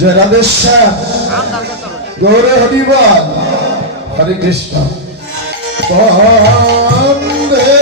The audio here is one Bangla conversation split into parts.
जय राधेश्याम गौरे हरिबल हरे कृष्ण वंदे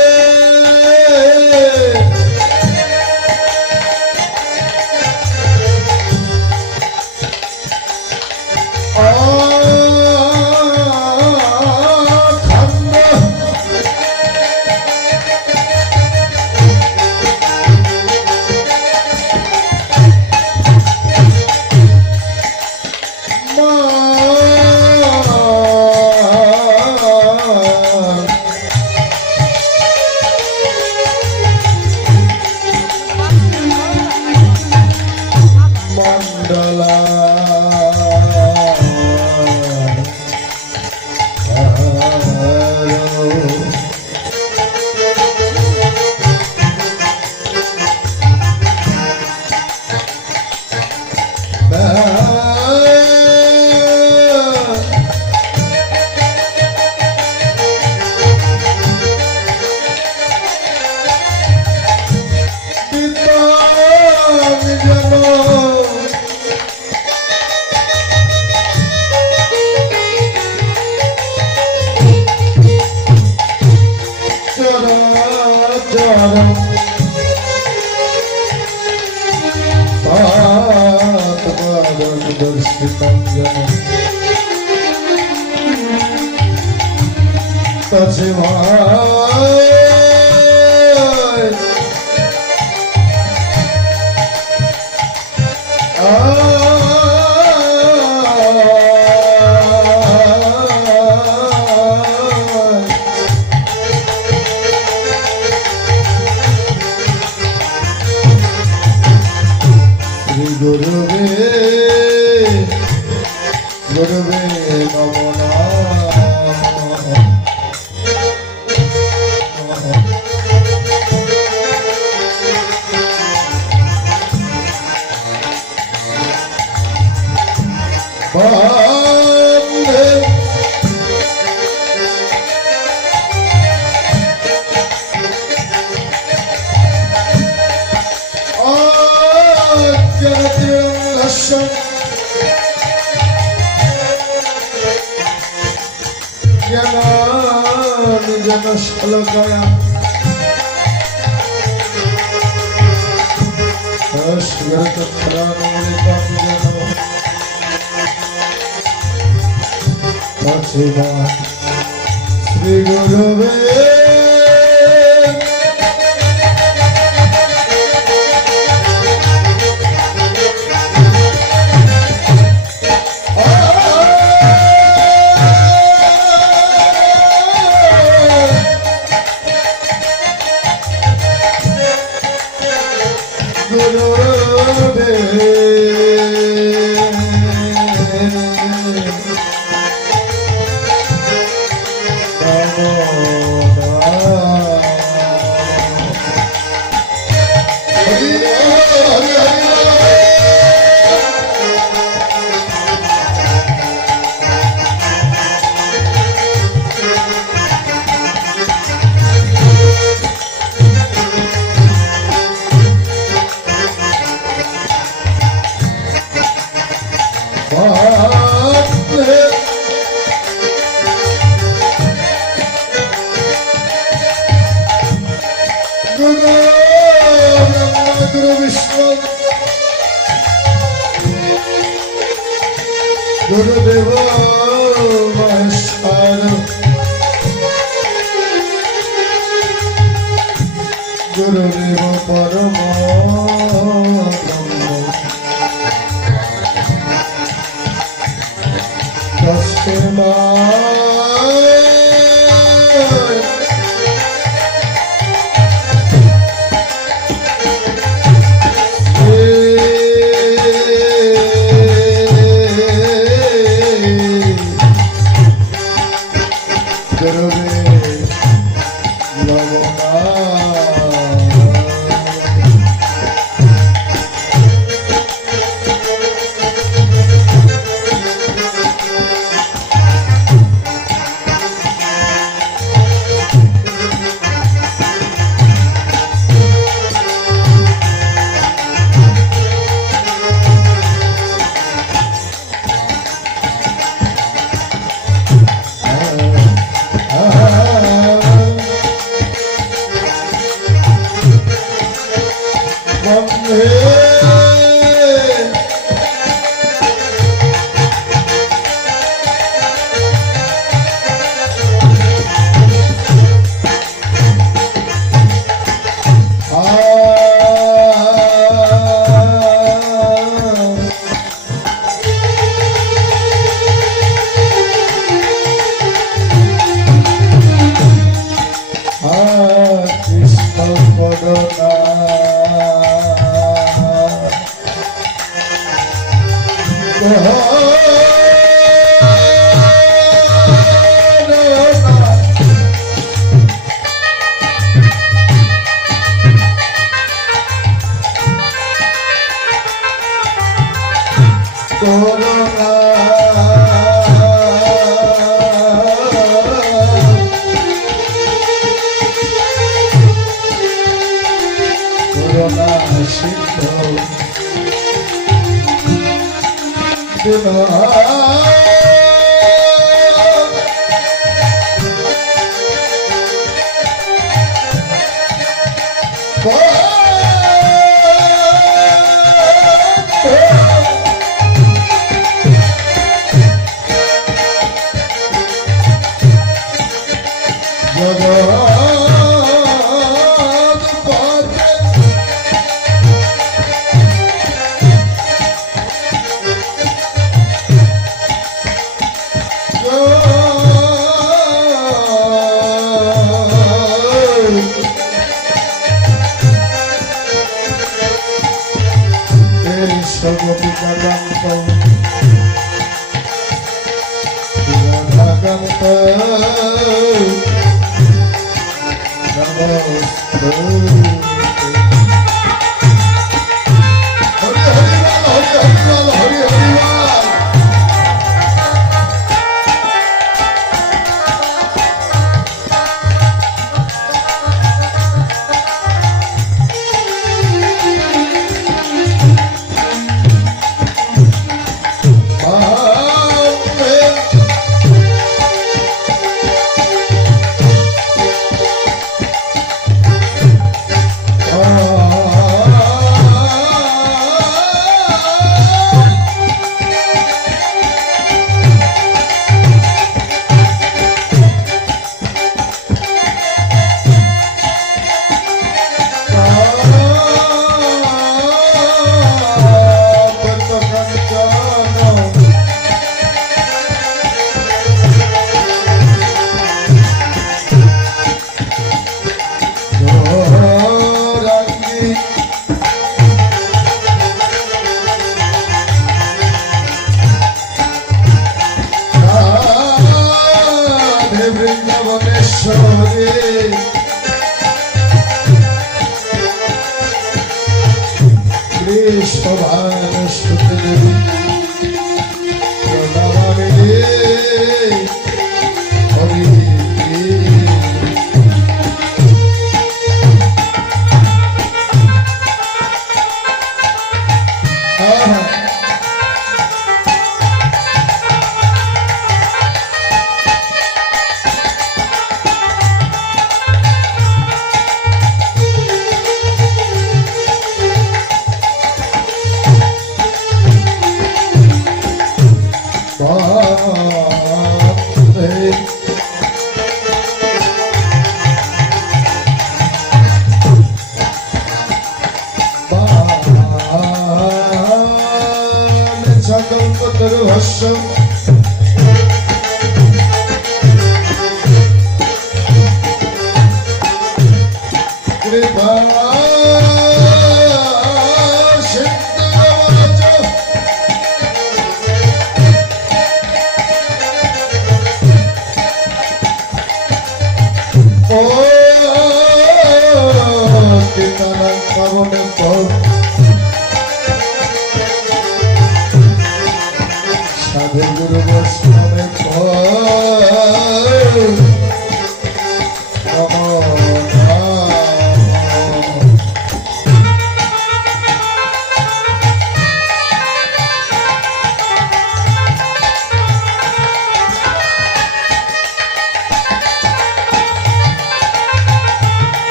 गुरुवे नमो श्लोकया श्री गुरुवे गुरुदेव महेश्वर गुरुदेव परम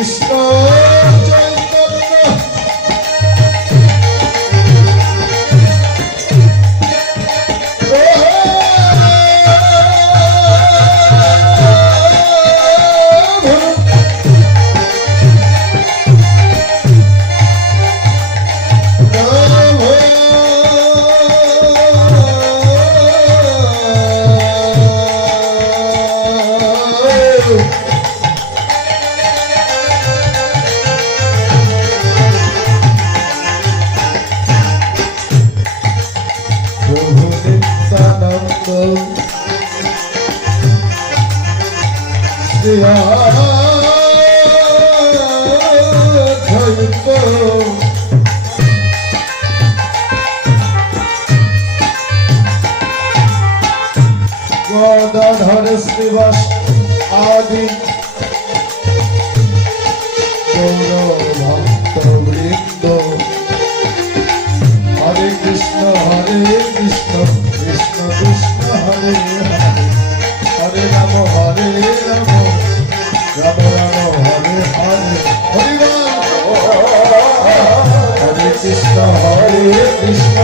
কৃষ্ণ চৈতন্য গদাধর শ্রীবাস আদি গৌর ভক্ত বৃন্দ হরে কৃষ্ণ কৃষ্ণ কৃষ্ণ হরে হরে হরে রাম রাম রাম রাম হরে হরে হরি হরে Krishna Krishna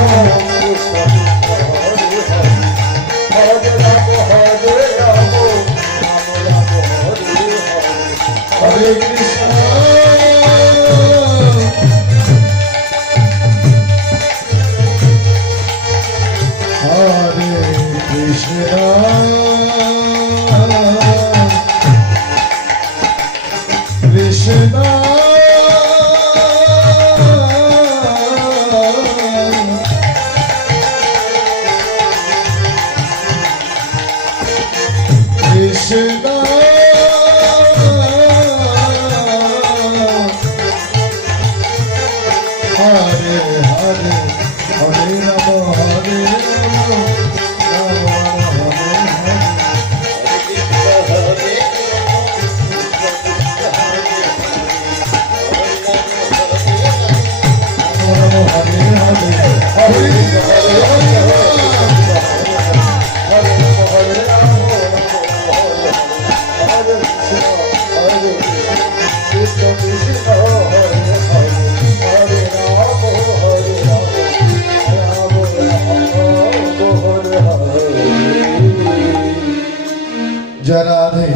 Hare Krishna, Hare Krishna, Krishna, Krishna. Hare Hare Hare Rama Hare Rama Rama Rama Hare जय राधे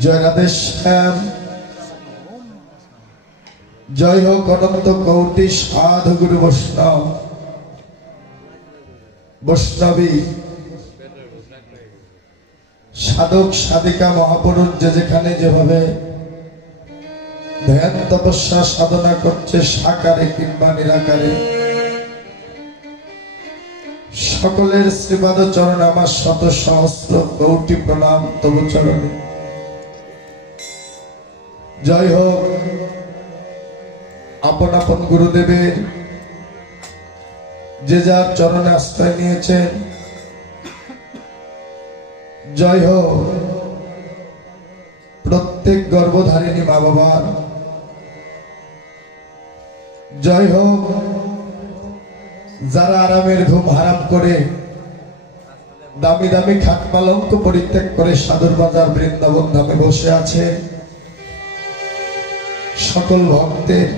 जय राधे श्याम जय हो अनंत कोटि साधु गुरु वैष्णव वैष्णवी साधक साधिका महापुरुष যেখানে যেভাবে ধ্যান তপস্যা সাধনা করছে সাকারে কিংবা নিরাকারে সকলের শ্রীপাদ চরণে আমার শত সহস্র কোটি প্রণাম তবু চরণে জয় হোক আপন আপন গুরুদেবের যে যার চরণে আশ্রয় নিয়েছেন জয় হোক প্রত্যেক গর্ভধারিণী মা বাবার জয় হোক যারা আরামের ঘুম হারাম করে দামি দামি খাট পালঙ্ক পরিত্যাগ করে সাধুর বাজার বৃন্দাবন ধামে বসে আছে সকল ভক্তের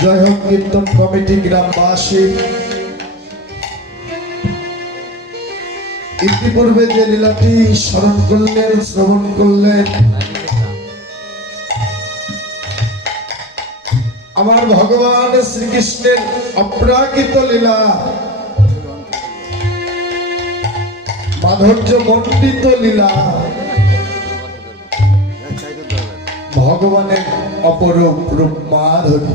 জয় হোক কীর্তন কমিটি গ্রামবাসী ইতিপূর্বে যে লীলাটি স্মরণ করলেন শ্রবণ করলেন আমার ভগবান শ্রীকৃষ্ণের অপ্রাকৃত লীলা মাধুর্য মণ্ডিত লীলা ভগবানের অপরূপ রূপ মাধুরী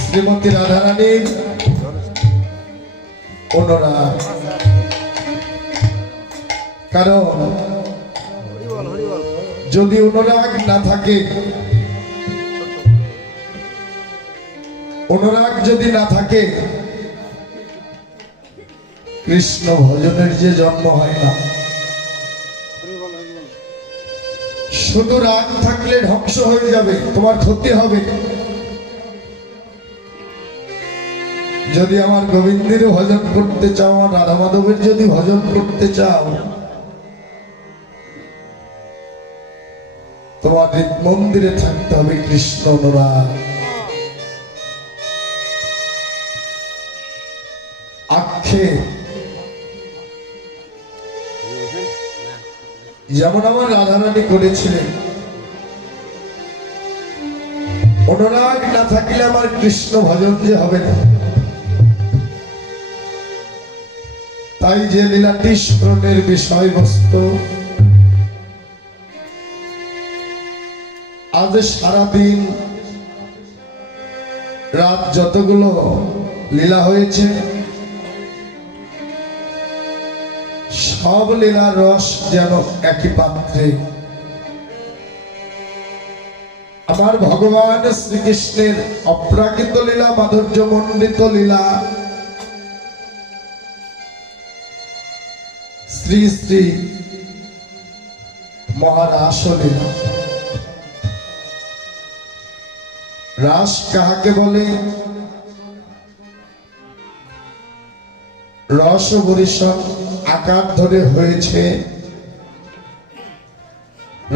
শ্রীমতী রাধারানীর অনুরাগ কারণ যদি অনুরাগ না থাকে অনুরাগ যদি না থাকে কৃষ্ণ ভজনের যে জন্ম হয় না শুধু রাগ থাকলে ধ্বংস হয়ে যাবে তোমার ক্ষতি হবে যদি আমার গোবিন্দের ভজন করতে চাও, আমার রাধা মাধবের যদি ভজন করতে চাও, তোমার মন্দিরে থাকতে হবে কৃষ্ণ অনুরাগ। আক্ষে যেমন আমার রাধারানী করেছিলেন, অনুরাগ না থাকলে আমার কৃষ্ণ ভজন যে হবে না। তাই যে লীলাটি স্মরণের বিষয়বস্তু, আজ সারাদিন রাত যতগুলো লীলা হয়েছে, সব লীলার রস যেন একই পাত্রে। আমার ভগবান শ্রীকৃষ্ণের অপ্রাকৃত লীলা, মাধুর্য মণ্ডিত লীলা, শ্রী শ্রী মহারাস লীলা। রাস কাহাকে বলে? রস বরিশন আকার ধরে হয়েছে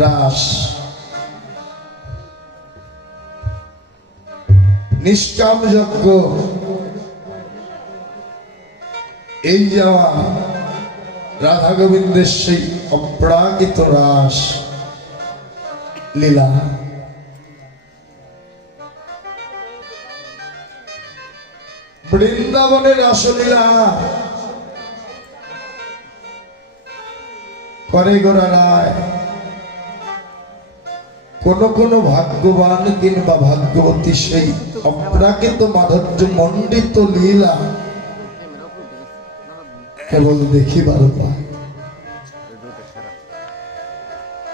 রাস। নিষ্কাম যজ্ঞ এই যাওয়া রাধা গোবিন্দের সেই অপ্রাকৃত রাস লীলা। বৃন্দাবনের রাসলীলা করে গোরা রায়। কোন কোন ভাগ্যবান কিংবা ভাগ্যবতী সেই অপ্রাকৃত মাধুর্য মণ্ডিত লীলা কেবল দেখিবার পায়।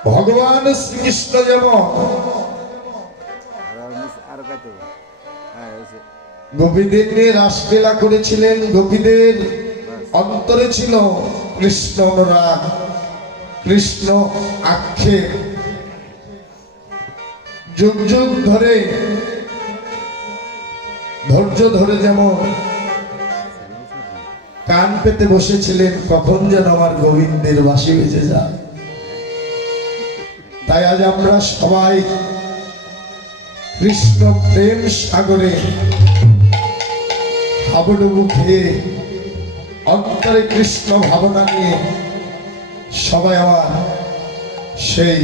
ভগবান শ্রীকৃষ্ণ যেমন গোপীদের নিয়ে রাসলীলা করেছিলেন, গোপীদের অন্তরে ছিল কৃষ্ণ অনুরাগ, কৃষ্ণ আক্ষেপ। যুগ যুগ ধরে ধৈর্য ধরে যেমন কান পেতে বসেছিলেন, কখন যেন আমার গোবিন্দের বাঁশি বেজে যায়। তাই আজ আমরা সবাই কৃষ্ণ প্রেম সাগরে হাবুডুবু খেয়ে অন্তরে কৃষ্ণ ভাবনা নিয়ে সবাই আমার সেই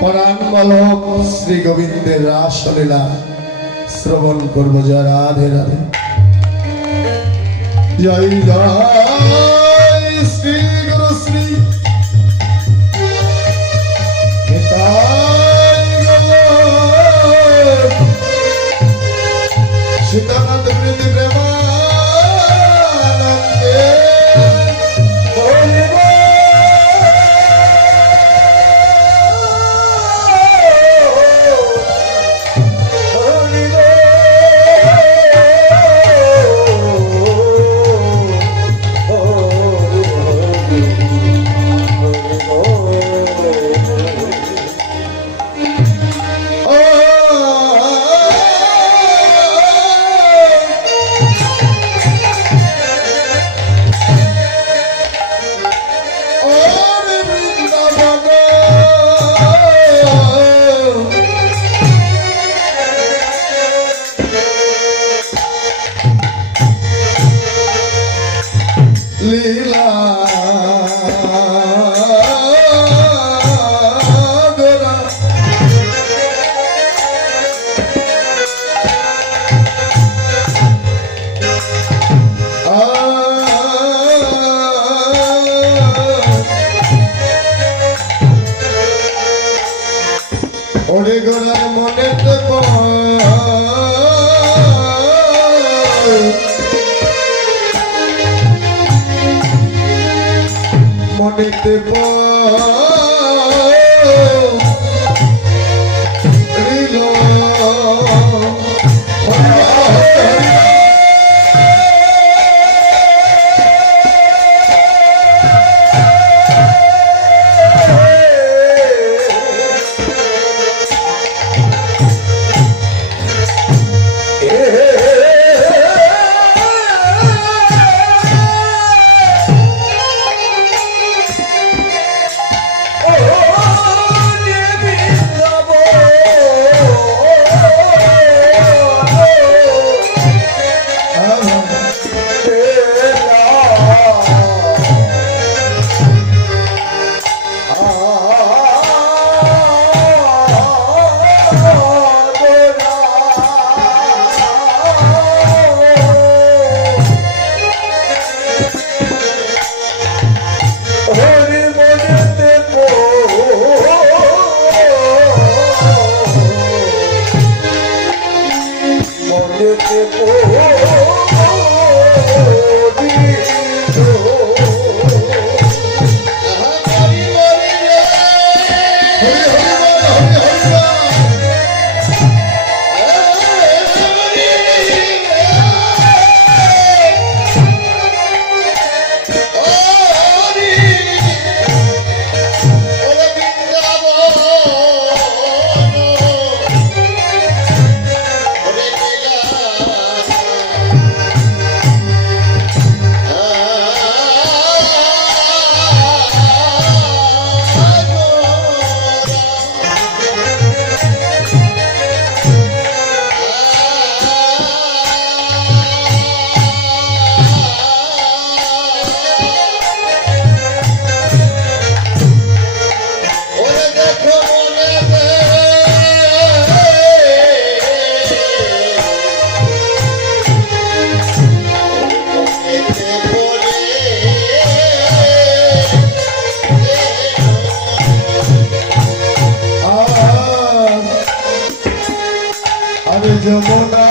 পরাণবল্লভ শ্রী গোবিন্দের রাসলীলা শ্রবণ করবো। জয় রাধে রাধে, জয় জয় শ্রী গুরু শ্রী সীতানাথ প্রীতি প্রেমানন্দে লীলা গোরা ওরে গোরার মনেতে মনেতে যমুনা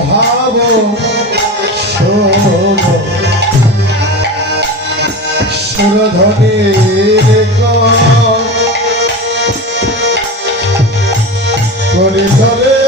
ভাব সুরধ্বনির করি ধরে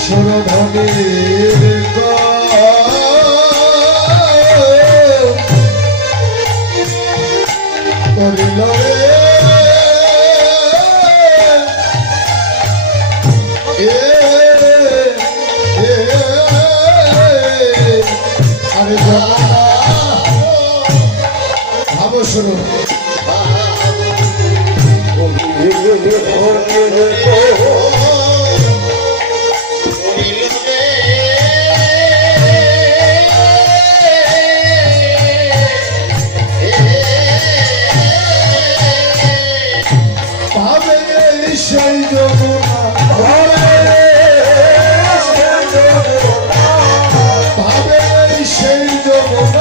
সুরধ্বনির করিল আরে ভাব শুরু সেই যমুনা ভাবে সেই যমুনা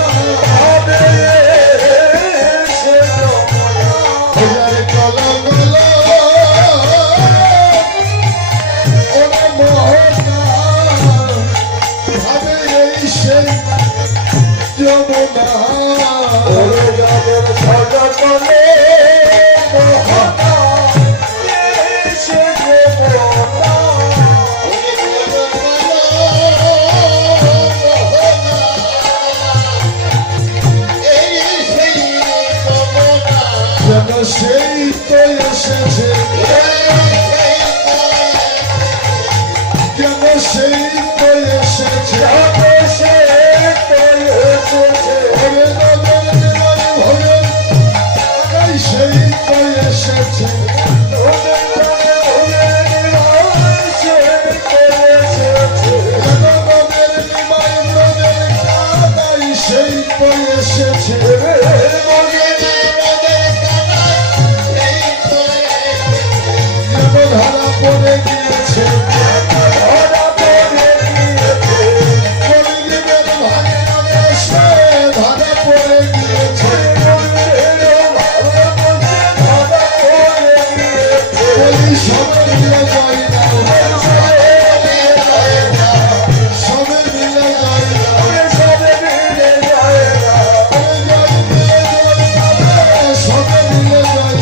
সেই তো এসেছে কেন সেই তো এসেছে সেই তো এসেছে সেই তো এসেছে ধরা পড়ে গিয়েছে ধরা পড়ে গিয়েছে ধরা পড়ে গিয়েছে সবে মিলে যায় না সবে মিলে যায় না সবে মিলে যায় না সবে মিলে যায়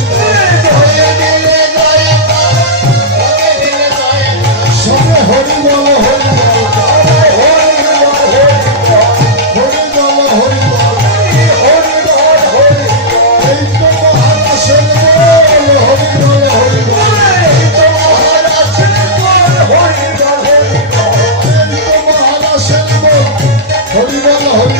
সবে হরি বল হরি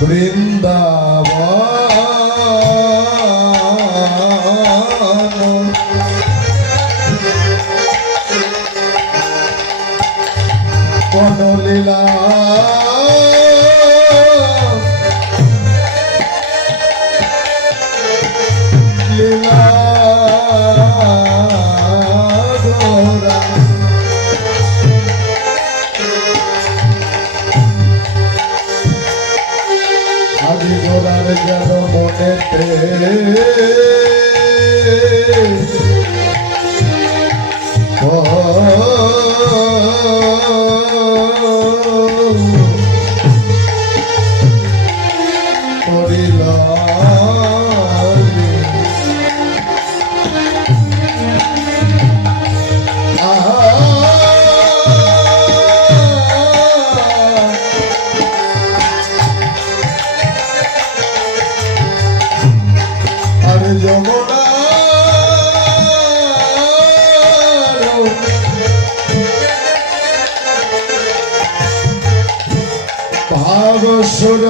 বৃন্দা বনলীলা লীলা গোরা আজি গোরার যেন মনেতে যমুনা ভাগসুর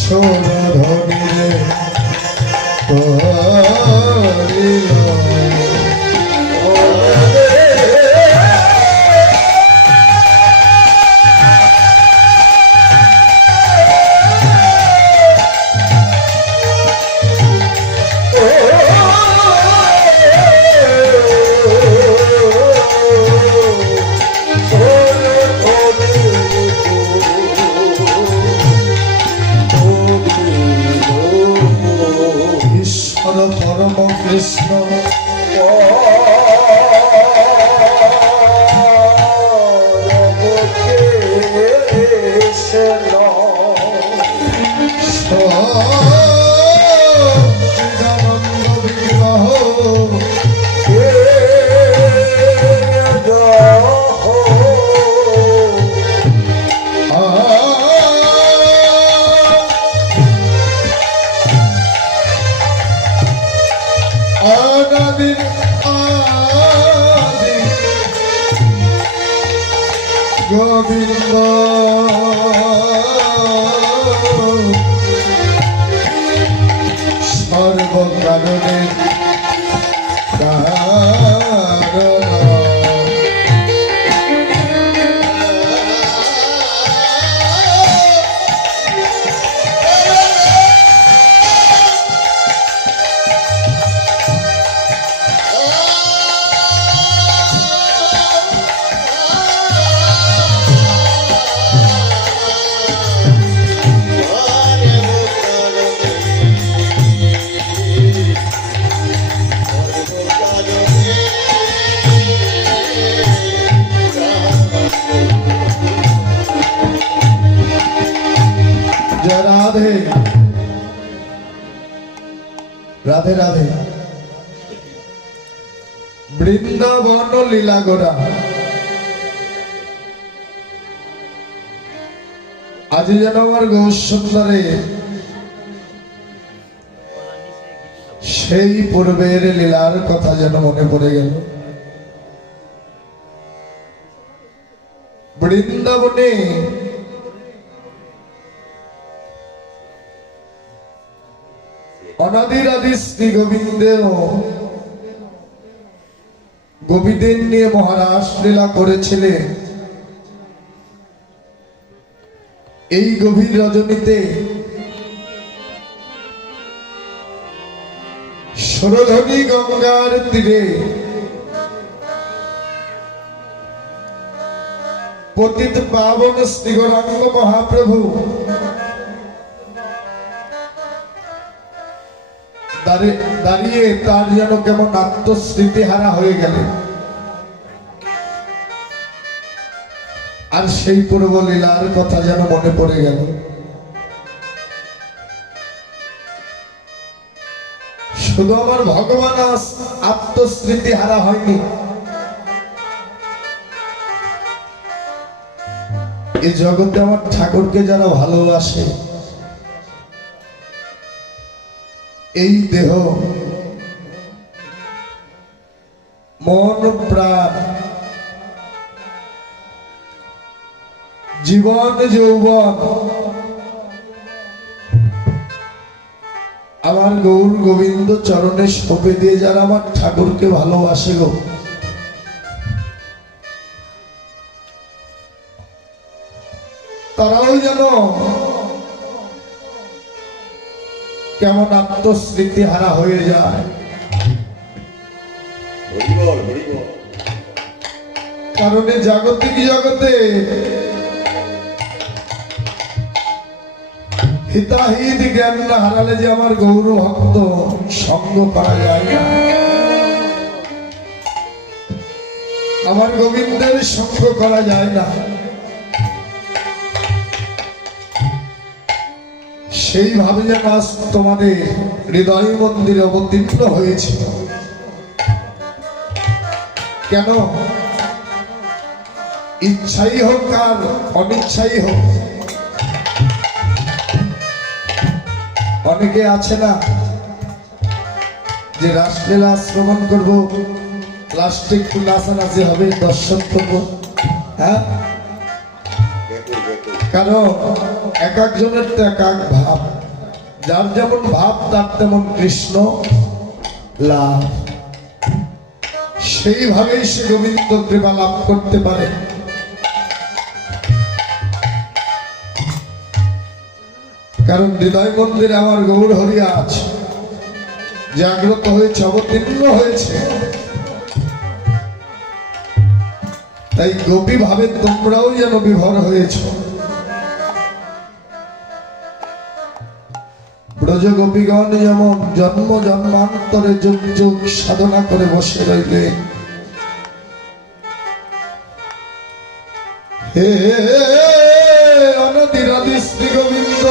সুরধনীরে করিল পরম কৃষ্ণ সচিদানন্দ বিগ্রহ আদি গোবিন্দ সর্বকারণের কারণ রাধে রাধে রাধে বৃন্দাবন লীলা গোরা আজি যেন আমার গৌসুন্দরে সেই পূর্বের লীলার কথা যেন মনে পড়ে গেল। বৃন্দাবনে অনাদির আদি শ্রী গোবিন্দেও গোপীদের নিয়ে মহারাস লীলা করেছিলেন। এই গভীর রজনীতে সুরধনী গঙ্গার তীরে পতিত পাবন শ্রী গৌরাঙ্গ মহাপ্রভু দাঁড়িয়ে তার যেন কেমন আত্মস্মৃতিহারা হয়ে গেলেন। আর সেই পূর্ব লীলার কথা যেন মনে পড়ে গেল। শুধু আমার ভগবান আত্মস্মৃতিহারা হয়নি, এই জগতে আমার ঠাকুরকে যারা ভালোবাসে, এই দেহ মন প্রাণ জীবন যৌবন আমার গৌর গোবিন্দ চরণে সঁপে দিয়ে যারা আমার ঠাকুরকে ভালোবাসে গো, কেমন আত্মস্মৃতি হারা হয়ে যায়। কারণ এই জাগতিক জগতে হিতাহিত জ্ঞান না হারালে যে আমার গৌর ভক্ত সঙ্গ করা যায় না, আমার গোবিন্দের সঙ্গ করা যায় না। সেইভাবে যেন আজ তোমাদের হৃদয় মন্দিরে অবতীর্ণ হয়েছে। কেন? ইচ্ছাই হোক আর অনিচ্ছাই হোক, অনেকে আছে না যে রাসলীলা শ্রবণ করবো, লাস্টে একটু নাচানাচি হবে, দর্শন করবো। হ্যাঁ, কারণ এক একজনের তো এক এক ভাব, যার যেমন ভাব তার তেমন কৃষ্ণ লাভ, সেইভাবেই সে গোবিন্দ কৃপা লাভ করতে পারে। কারণ হৃদয় মন্দিরে আমার গৌর হরি আজ জাগ্রত হয়েছে, অবতীর্ণ হয়েছে। তাই গোপী ভাবে তোমরাও যেন বিভোর হয়েছ। ব্রজ গোপীগণ যেমন জন্ম জন্মান্তরে যুগ যুগ সাধনা করে বসে রইলে, হে অনাদিরাদি শ্রী গোবিন্দ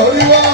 হরিবল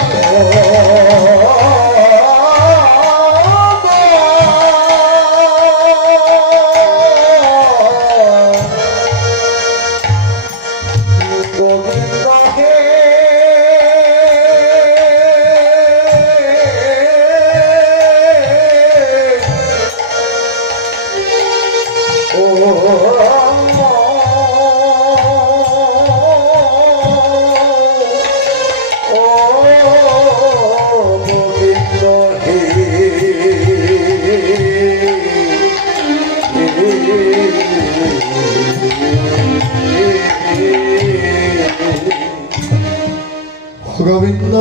গোবিন্দ,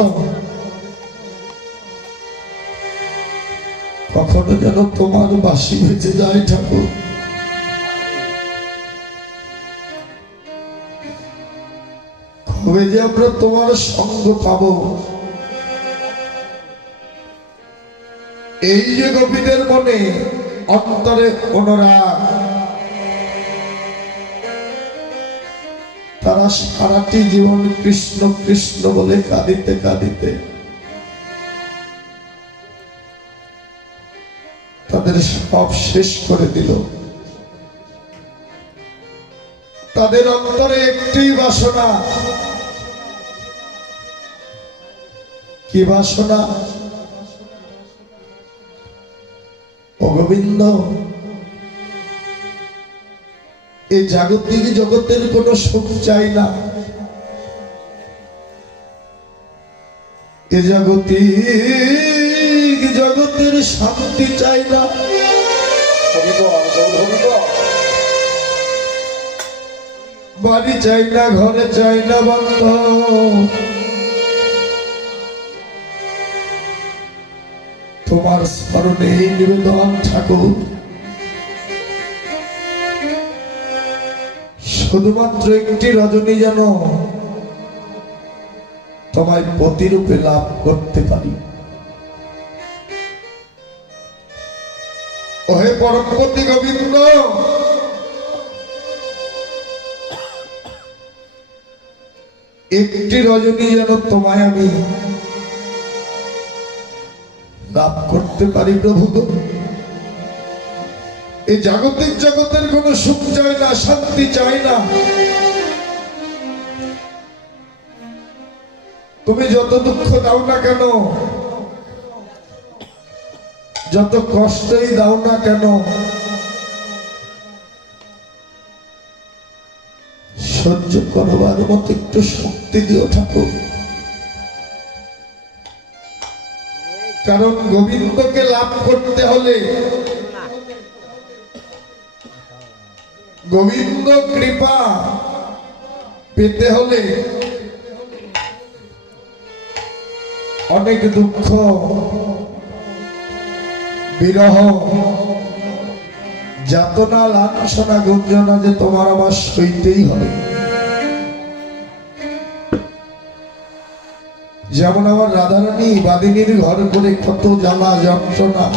কখনো যেন তোমার বাঁশি বেঁচে যায় ঠাকুর। কবে যে আমরা তোমার সঙ্গ পাবো। এই যে গোপীদের মনে অন্তরে অনুরাগ, তারা সারাটি জীবন কৃষ্ণ কৃষ্ণ বলে কাঁদিতে কাঁদিতে তাদের সব শেষ করে দিল। তাদের অন্তরে একটি বাসনা, কি বাসনা? ও গোবিন্দ, এই জাগতিক জগতের কোন সুখ চাই না, এ জাগতিক জগতের শান্তি চাই না, বাড়ি চাই না, ঘরে চাই না বন্ধ, তোমার স্মরণে এই নিবেদন ঠাকুর। শুধুমাত্র একটি রজনী যেন তোমায় প্রতিরূপে লাভ করতে পারি। ওহে পরমপতি গোবিন্দ, একটি রজনী যেন তোমায় আমি লাভ করতে পারি প্রভু। এই জাগতিক জগতের কোন সুখ চাই না, শান্তি চাই না। তুমি যত দুঃখ দাও না কেন, যত কষ্টই দাও না কেন, সহ্য করবার মতো একটু শক্তি দিও ঠাকুর। কারণ গোবিন্দকে লাভ করতে হলে, গোবিন্দ কৃপা পেতে হলে অনেক দুঃখ, বিরহ, যাতনা, লাঞ্ছনা, গুঞ্জনা যে তোমার আমার সইতেই হবে। যেমন আমার রাধারানী বাদিনীর ঘর করে কত জ্বালা যন্ত্রণা,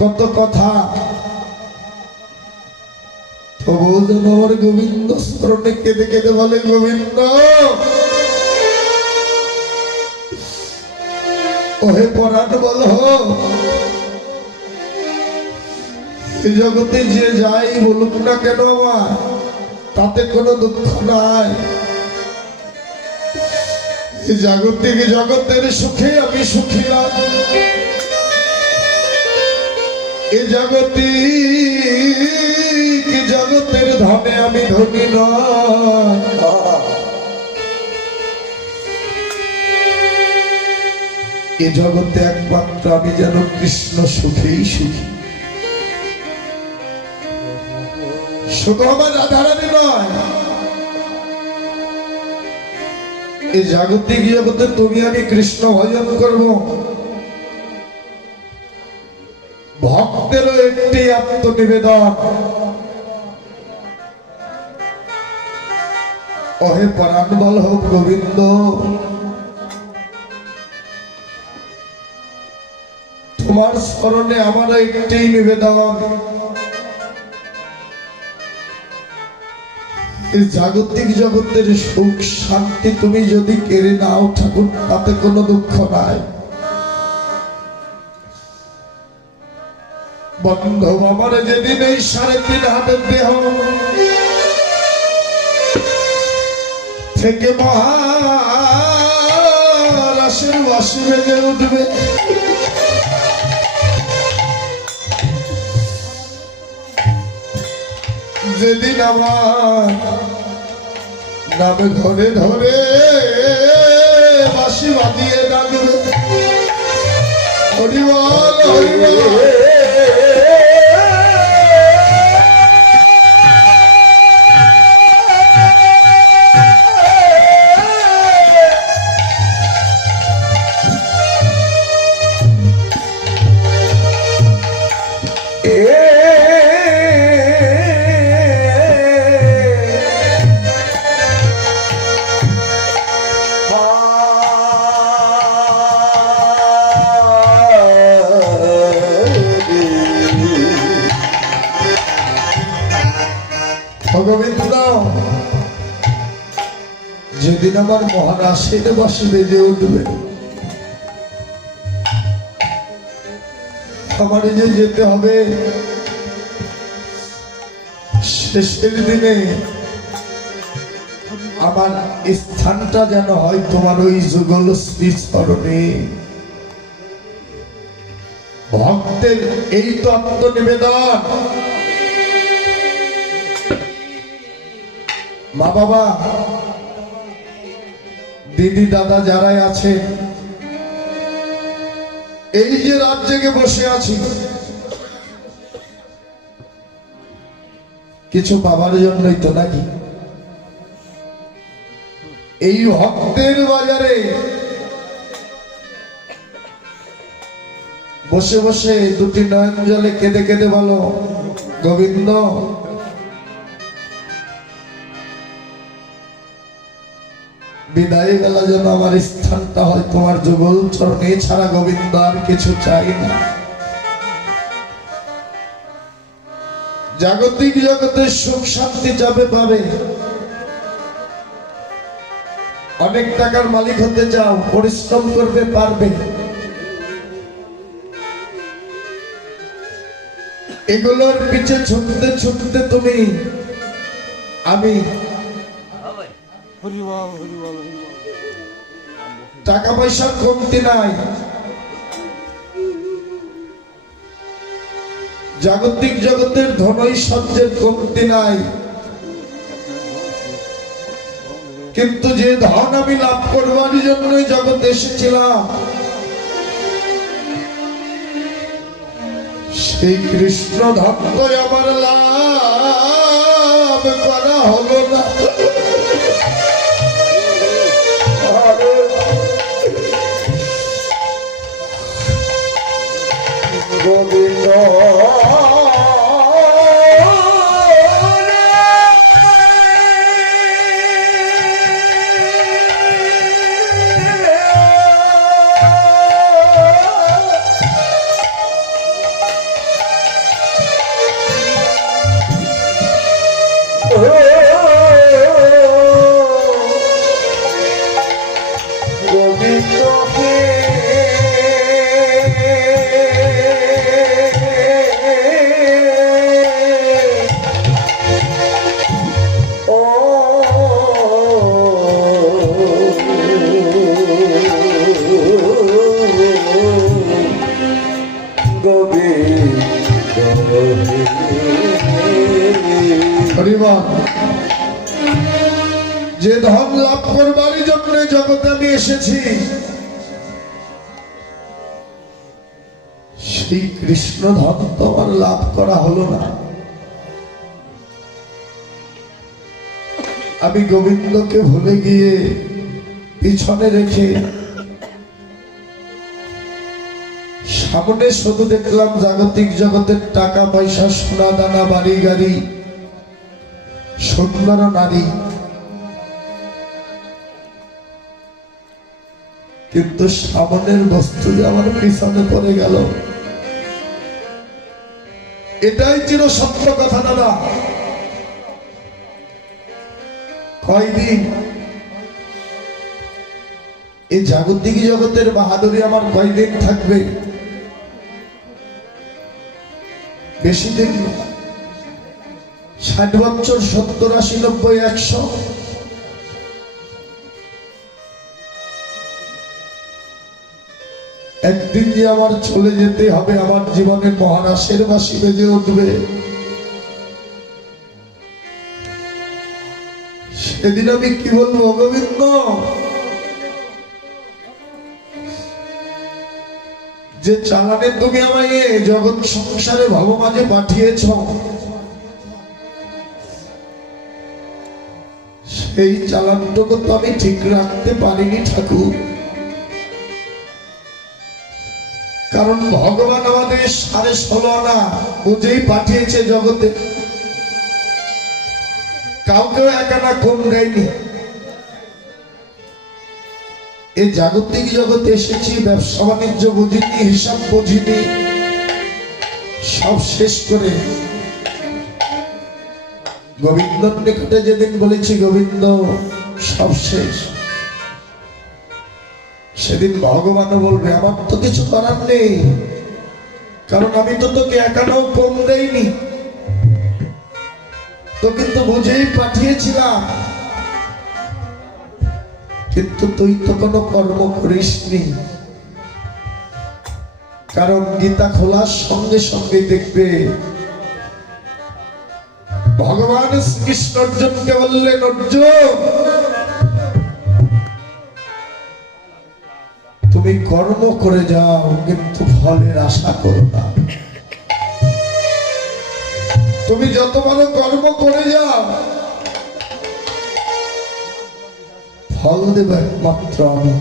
কত কথা, তবুও যেন আমার গোবিন্দ স্মরণে কেঁদে কেঁদে বলে, গোবিন্দ ওহে পরাণ বল, এই জগতে যে যাই বলুক না কেন আমার তাতে কোনো দুঃখ নাই। এই জাগতিক জগতের সুখে আমি সুখী নয়, এই জাগতিক জগতের ধনে আমি ধনী নয়। এ জগতে একমাত্র আমি যেন কৃষ্ণ সুখেই সুখী। সুখ আমার রাধারানী নয়, এই জাগতিক জগতে তুমি আমি কৃষ্ণ ভজন করব। ভক্তেরও একটি আত্মনিবেদন, অহে পরাণ বল হোক গোবিন্দ, তোমার স্মরণে আমার একটি নিবেদন, এই জাগতিক জগতের সুখ শান্তি তুমি যদি কেড়ে নাও ঠাকুর তাতে কোনো দুঃখ নাই। বন্ধু আমার যেদিন এই 3.5 হাতের দেহ থেকে মহারাশের বাঁশি বেজে উঠবে, যেদিন আমার নামে ধরে ধরে বাঁশি বাজিয়ে ডাকবে, হরি বল হরি বল, গোবিন্দ যেদিন আমার মহারাশের বাঁশি বেজে উঠবে, আমার যে যেতে হবে শেষের দিনে, আমার স্থানটা যেন হয় তোমার ওই যুগল শ্রী চরণে। ভক্তের এই তো আত্মনিবেদন। মা বাবা, দিদি দাদা যারাই আছে, এই যে রাত জেগে বসে আছি, কিছু বাবার জন্যই তো নাকি? এই ভক্তের বাজারে বসে বসে দুটি নয়ন জলে কেঁদে কেঁদে বলো, গোবিন্দ বিদায় বেলা যেন আমার স্থানটা হয় তোমার যুগল চরণে, ছাড়া গোবিন্দ আর কিছু চাই না। জাগতিক জগতে সুখ শান্তি যাবে পাবে, অনেক টাকার মালিক হতে চাও, পরিশ্রম করবে পারবে, এগুলোর পিছে ছুটতে ছুটতে তুমি আমি টাকা পয়সার কমতি নাই, জাগতিক জগতের ধন ঐশ্বর্যের কমতি নাই, কিন্তু যে ধন আমি লাভ করবার জন্যই জগতে এসেছিলাম, সেই কৃষ্ণ ধন আমার লাভ করা হলো না। গোবিন্দ যে ধন লাভ করবার জন্য জগতে আমি এসেছি, সেই কৃষ্ণ ধন তোমার লাভ করা হলো না। আমি গোবিন্দকে ভুলে গিয়ে পিছনে রেখে সামনে শুধু দেখলাম জাগতিক জগতের টাকা পয়সা, সোনা দানা, বাড়ি গাড়ি, সুন্দর নারী, কিন্তু সামনের বস্তু যে আমার পিছনে পড়ে গেল। এটাই চির সত্য কথা দাদা। কয়দিন এই জাগতিক জগতের বাহাদুরি আমার কয়দিন থাকবে? বেশি দিন, 60 বছর, 70, 80, 90, 100। একদিন যে আমার চলে যেতে হবে, আমার জীবনের মহারাশের বাসি বেজে উঠবে, সেদিন আমি কি বলবো? গোবিন্দ, যে চালানে তুমি আমায় জগৎ সংসারে ভবমাঝে পাঠিয়েছ, সেই চালানটুকু তো আমি ঠিক রাখতে পারিনি ঠাকুর। কারণ ভগবান আমাদের 16.5 আনা বুঝেই পাঠিয়েছে জগতে, কাউকেও 1 আনা কম দেয়নি। এই জাগতিক জগতে এসেছি, ব্যবসা বাণিজ্য বুঝিনি, হিসাব বুঝিনি, সব শেষ করে গোবিন্দর নিকটে যেদিন বলেছি গোবিন্দ সব শেষ, সেদিন ভগবানও বলবে আমার তো কিছু করার নেই, কারণ আমি তো তোকে 1 আনাও কম দেইনি, তো কিন্তু বুঝেই পাঠিয়েছিলাম, কিন্তু তুই তো কোনো কর্ম করিসনি। কারণ গীতা খোলার সঙ্গে সঙ্গে দেখবে ভগবান শ্রীকৃষ্ণ অর্জুনকে বললেন, অর্জুন তুমি কর্ম করে যাও, কিন্তু ফলের আশা করো না। তুমি যত বড় কর্ম করে যাও, ফল দেবে একমাত্র আমি।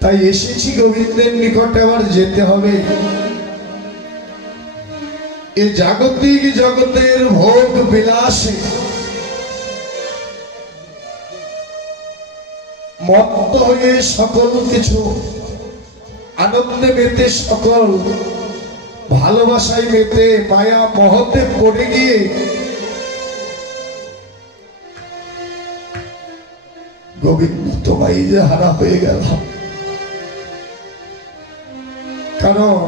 তাই এসেছি গোবিন্দের নিকটে, আবার যেতে হবে। এ জাগতিক জগতের ভোগ বিলাসে মত্ত হয়ে সকল কিছু আনন্দে মেতে, সকল ভালোবাসায় মেতে, মায়া মহতে পড়ে গিয়ে গোবিন্দ তোমায় যে হারা হয়ে গেল। কারণ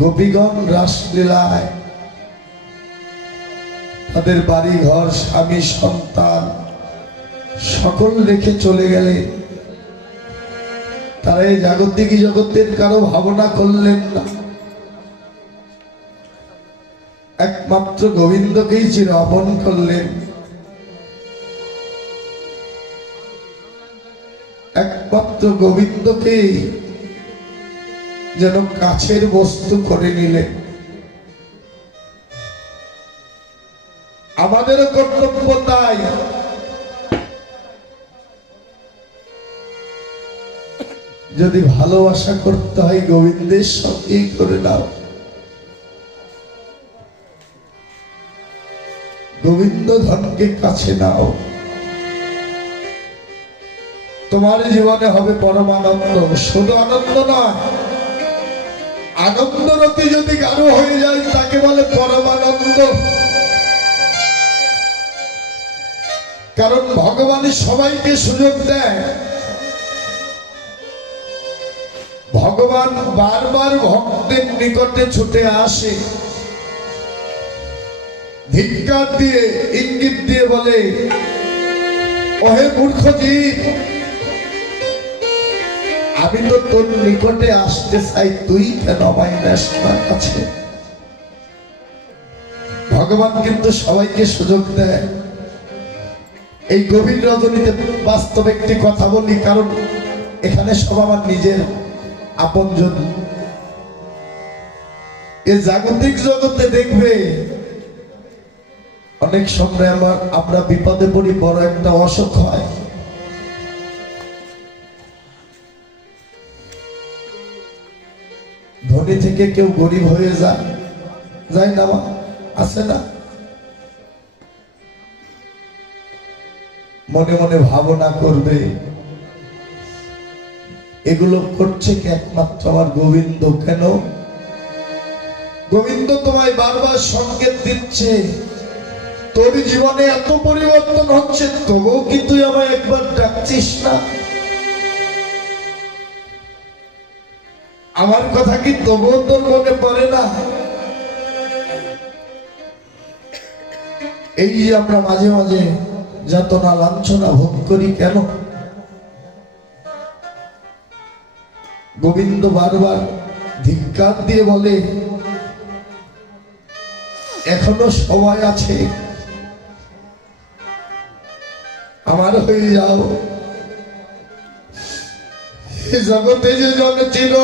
গোপীগণ রাসলীলায় তাদের বাড়ি ঘর, স্বামী সন্তান সকল রেখে চলে গেলে, তারা এই জাগতিক জগতের কারো ভাবনা করলেন না। একমাত্র গোবিন্দকেই চির আপন করলেন, একমাত্র গোবিন্দকেই যেন কাছের বস্তু করে নিলেন। আমাদেরও কর্তব্য তাই। যদি ভালোবাসা করতে হয় গোবিন্দের সঙ্গেই করে নাও। গোবিন্দ ধনকে কাছে নাও, তোমার জীবনে হবে পরমানন্দ। শুধু আনন্দ নয়, আনন্দরতি যদি কারো হয়ে যায় তাকে বলে পরমানন্দ। কারণ ভগবান সবাইকে সুযোগ দেয়। ভগবান বারবার ভক্তের নিকটে ছুটে আসে, ধিক্কার দিয়ে ইঙ্গিত দিয়ে বলে, ওহে মূর্খ জীব, আমি তো তোর নিকটে আসতে চাই, তুই কেন আমায় নেস না কাছে। ভগবান কিন্তু সবাইকে সুযোগ দেয়। এই গভীর রজনীতে বাস্তব একটি কথা বলি, কারণ এখানে সব আমার নিজের আপনজন। এই জাগতিক জগতে দেখবে অনেক সময় আমরা বিপদে পড়ি, বড় একটা অসুখ হয়, ধনী থেকে কেউ গরিব হয়ে যায় না, আছে না? মনে মনে ভাবনা করবে, এগুলো করছে কি একমাত্র আমার গোবিন্দ। কেন? গোবিন্দ তোমায় বারবার সংকেত দিচ্ছে, তোর জীবনে এত পরিবর্তন হচ্ছে, তবুও কি তুই আমায় একবার ডাকছিস না? আমার কথা কি তবুও তোর মনে পড়ে না? এই যে আমরা মাঝে মাঝে যাতনা লাঞ্ছনা ভোগ করি, কেন? গোবিন্দ বারবার ধিক্কার দিয়ে বলে, এখনো সময় আছে, আমার হয়ে যাও। জগতে যে জন চির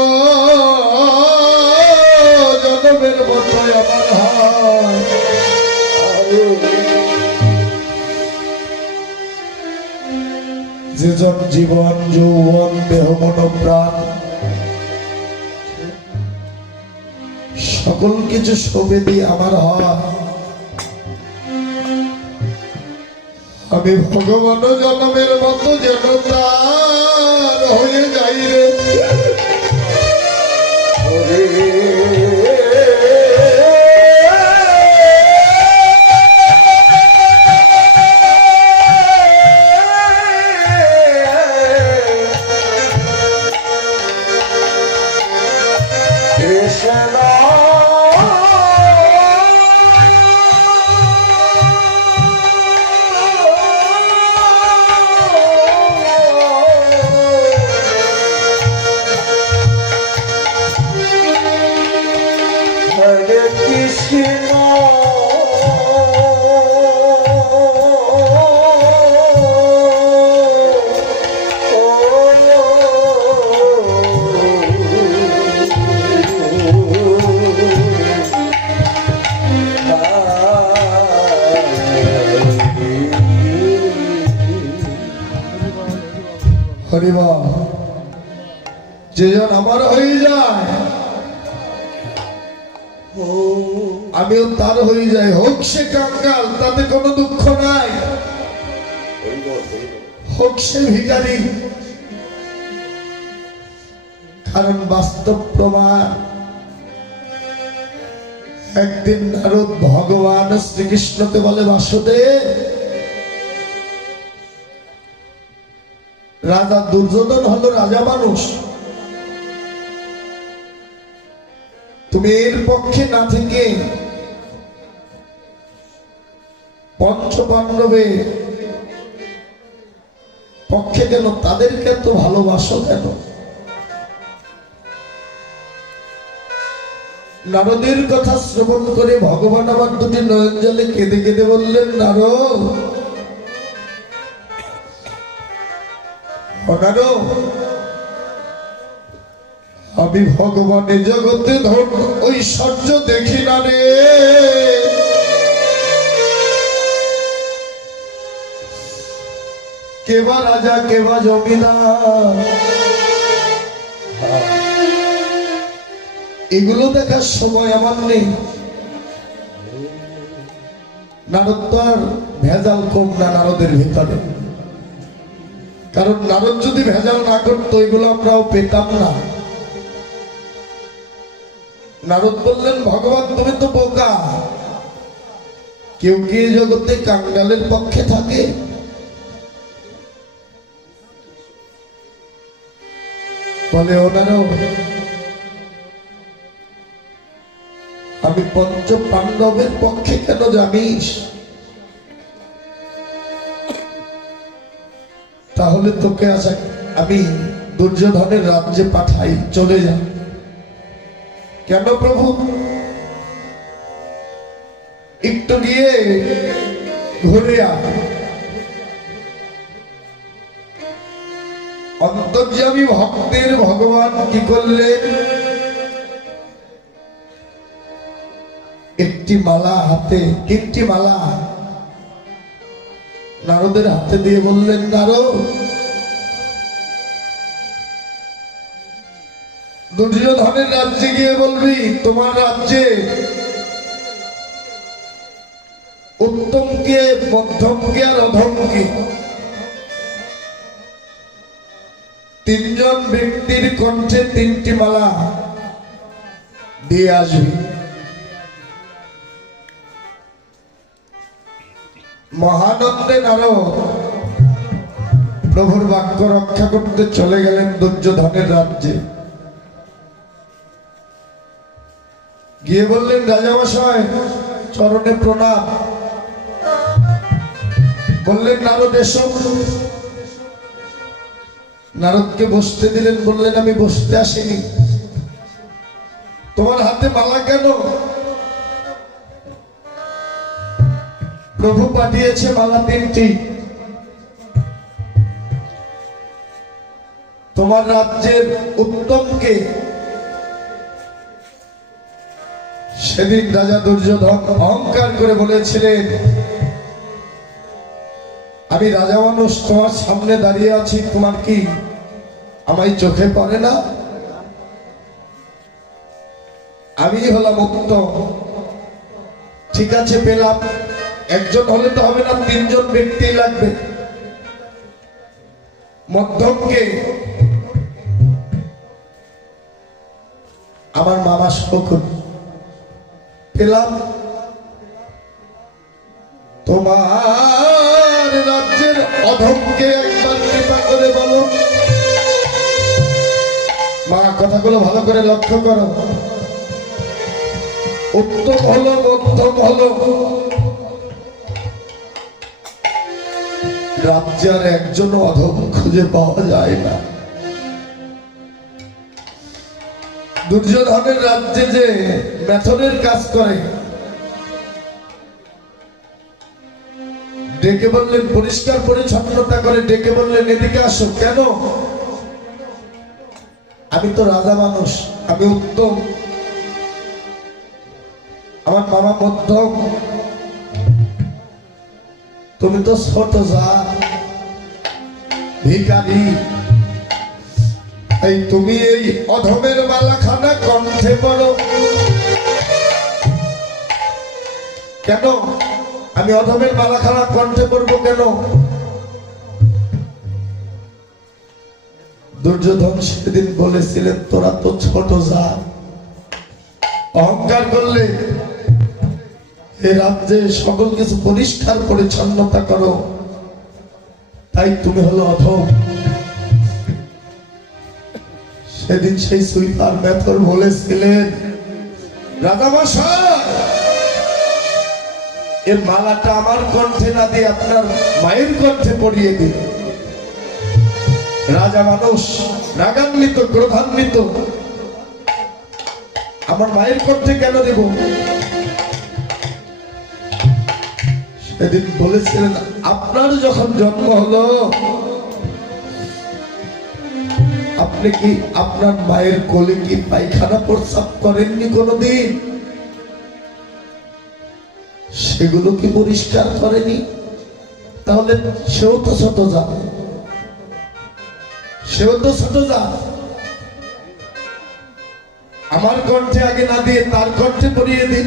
জনমের মতো আমার হয়, যে জন জীবন যৌবন দেহ মন প্রাণ সকল কিছু সবে দিয়ে আমার হয়, আমি ভগবান জনমের মতো যেন তার হয়ে যাই রে। যেজন আমার হয়ে যায় আমিও তার হয়ে যাই, হোক সে কাঙ্গাল, তাতে কোনো দুঃখ নাই, হোক সে ভিখারি। কারণ বাস্তব প্রমাণ, একদিন নারদ ভগবান শ্রীকৃষ্ণকে বলে, বাসুদেব, রাজা দুর্যোধন হলো রাজা মানুষ, তুমি এর পক্ষে না থেকে পঞ্চপাণ্ডবের পক্ষে কেন, তাদেরকে তো ভালোবাসো কেন? নারদের কথা শ্রবণ করে ভগবান আমার দুটি নয়ন জলে কেঁদে কেঁদে বললেন, নারদ আমি ভগবানের জগতে ধন ঐশ্বর্য দেখি না রে, কেবা রাজা কেবা জমিদার, এগুলো দেখার সময় আমার নেই। নারদ তো আর ভেজাল কম না নারদের ভিতরে, কারণ নারদ যদি ভেজাল না করতো এগুলো আমরাও পেতাম না। নারদ বললেন, ভগবান তুমি তো বোকা, কেউ কি জগতে কাঙ্গালের পক্ষে থাকে? বলে, ও নারদ, আমি পঞ্চ পাণ্ডবের পক্ষে কেন জানিস? তাহলে তোকে আশা আমি দুর্যোধনের রাজ্যে পাঠাই, চলে যা। কেন প্রভু? একটু গিয়ে ঘুরে আয়। অন্তর্যামী ভক্তের ভগবান কি করলেন? একটি মালা হাতে, একটি মালা নারদের হাতে দিয়ে বললেন, নারদ, দুর্যোধনের রাজ্যে গিয়ে বলবি তোমার রাজ্যে উত্তমকে, মধ্যমকে আর অধমকে তিনজন ব্যক্তির কণ্ঠে তিনটি মালা দিয়ে আসবি। মহানন্দে নারদ প্রভুর বাক্য রক্ষা করতে চলে গেলেন দুর্যোধনের রাজ্যে। গিয়ে বললেন, রাজামশাই চরণে প্রণাম। বললেন, নারদ এসো। নারদকে বসতে দিলেন। বললেন, আমি বসতে আসিনি, তোমার হাতে মালা কেন? প্রভু পাঠিয়েছে মালা তিনটি, তোমার রাজ্যের উত্তমকে। সেদিন রাজা দুর্যোধন অহংকার করে বলেছিলেন, আমি রাজা মানুষ, তোমার সামনে দাঁড়িয়ে আছি, তোমার কি আমায় চোখে পড়ে না? আমি হলাম উত্তম। ঠিক আছে, পেলাম। একজন হলে তো হবে না, তিনজন ব্যক্তি লাগবে। মধ্যমকে আমার মামা শকুন পেলাম। তোমার রাজ্যের অধমকে একবার কৃপা করে বলো। মা, কথাগুলো ভালো করে লক্ষ্য করো। উত্তম হলো, মধ্যম হলো, রাজ্যের একজনও অধম খুঁজে পাওয়া যায় না। দুর্যোধনের রাজ্যে যে মেথনের কাজ করে, ডেকে বললেন, পরিষ্কার পরিচ্ছন্নতা করে ডেকে বললেন, এদিকে আসো। কেন? আমি তো রাজা মানুষ, আমি উত্তম, আমার মামা মধ্যম, তুমি তো ছোট জাত, ভিখারি। এই তুমি এই অধমের মালাখানা কণ্ঠে পড়ো কেন? আমি অধমের মালাখানা কণ্ঠে পড়বো কেন? দুর্যোধন সেদিন বলেছিলেন, তোরা তো ছোট জাত, অহংকার করলে এ রাজ্যে সকল কিছু পরিষ্কার পরিচ্ছন্নতা করো, তাই তুমি হলো অধম। সেদিন সেই সুইপার মেথর বলেছিলেন, রাজামশাই এর মালাটা আমার কণ্ঠে না দিয়ে আপনার মায়ের কণ্ঠে পরিয়ে দিন। রাজা মানুষ রাগান্বিত, ক্রোধান্বিত, আমার মায়ের কণ্ঠে কেন দেব? সেদিন বলেছিলেন আপনার যখন জন্ম হলো আপনি কি আপনার মায়ের কোলে কি পায়খানা প্রস্রাব করেননি কোনোদিন? সেগুলো কি পরিষ্কার করেনি? তাহলে সেও তো ছোট জাত, সেও তো ছোট জাত। আমার কণ্ঠে আগে না দিয়ে তার কণ্ঠে পরিয়ে দিন,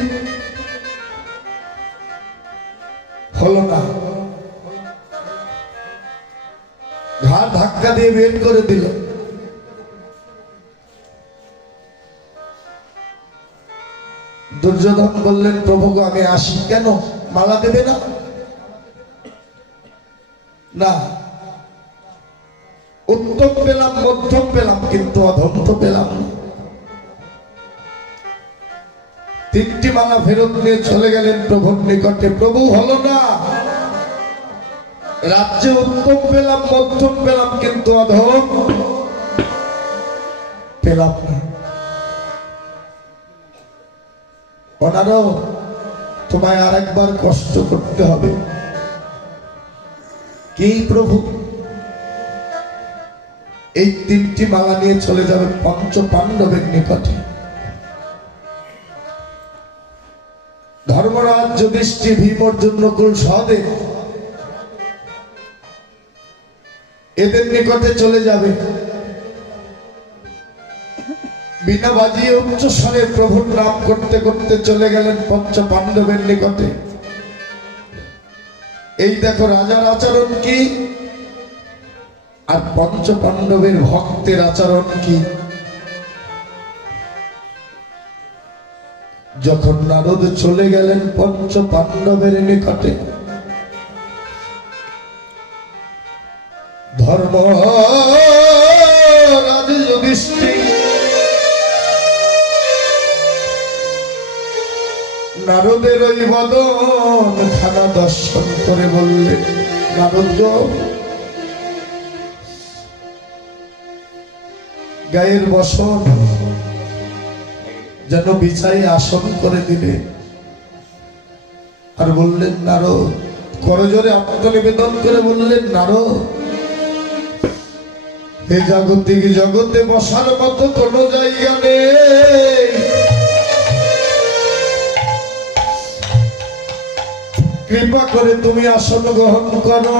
হলো না। ঘাড় ধাক্কা দিয়ে বের করে দিল। দুর্যোধন বললেন প্রভু গো আমি আসি। কেন? মালা দেবে না? না, উত্তম পেলাম, মধ্যম পেলাম, কিন্তু অধম তো পেলাম না। তিনটি মালা ফেরত নিয়ে চলে গেলেন প্রভুর নিকটে। প্রভু হলো না, রাজ্যে উত্তম পেলাম, মধ্যম পেলাম, কিন্তু অধম পেলাম না। ওনারও তোমায় আর একবার কষ্ট করতে হবে। কি প্রভু? এই তিনটি মালা নিয়ে চলে যাবে পঞ্চ পাণ্ডবের নিকটে। ধর্মরাজ যুধিষ্ঠির, ভীম, অর্জুন, নকুল, সহদেব এদের নিকটে চলে যাবে। বিনা বাজিয়ে উচ্চ স্বরে প্রভুর নাম করতে করতে চলে গেলেন পঞ্চ পাণ্ডবের নিকটে। এই দেখো রাজার আচরণ কি আর পঞ্চ পাণ্ডবের ভক্তের আচরণ কি। যখন নারদ চলে গেলেন পঞ্চ পাণ্ডবের নিকটে, ধর্মরাজ যুধিষ্ঠির নারদের ওই বদন খানা দর্শন করে বললেন, নারদ গায়ের বসন যেন বিছাই আসন করে দিলে। আর বললেন নারদ, করজোরে আত্মনিবেদন করে বললেন নারদ, এই জাগতিক জগতে বসার মতো কোন জায়গা নেই। কৃপা করে তুমি আসন গ্রহণ করো।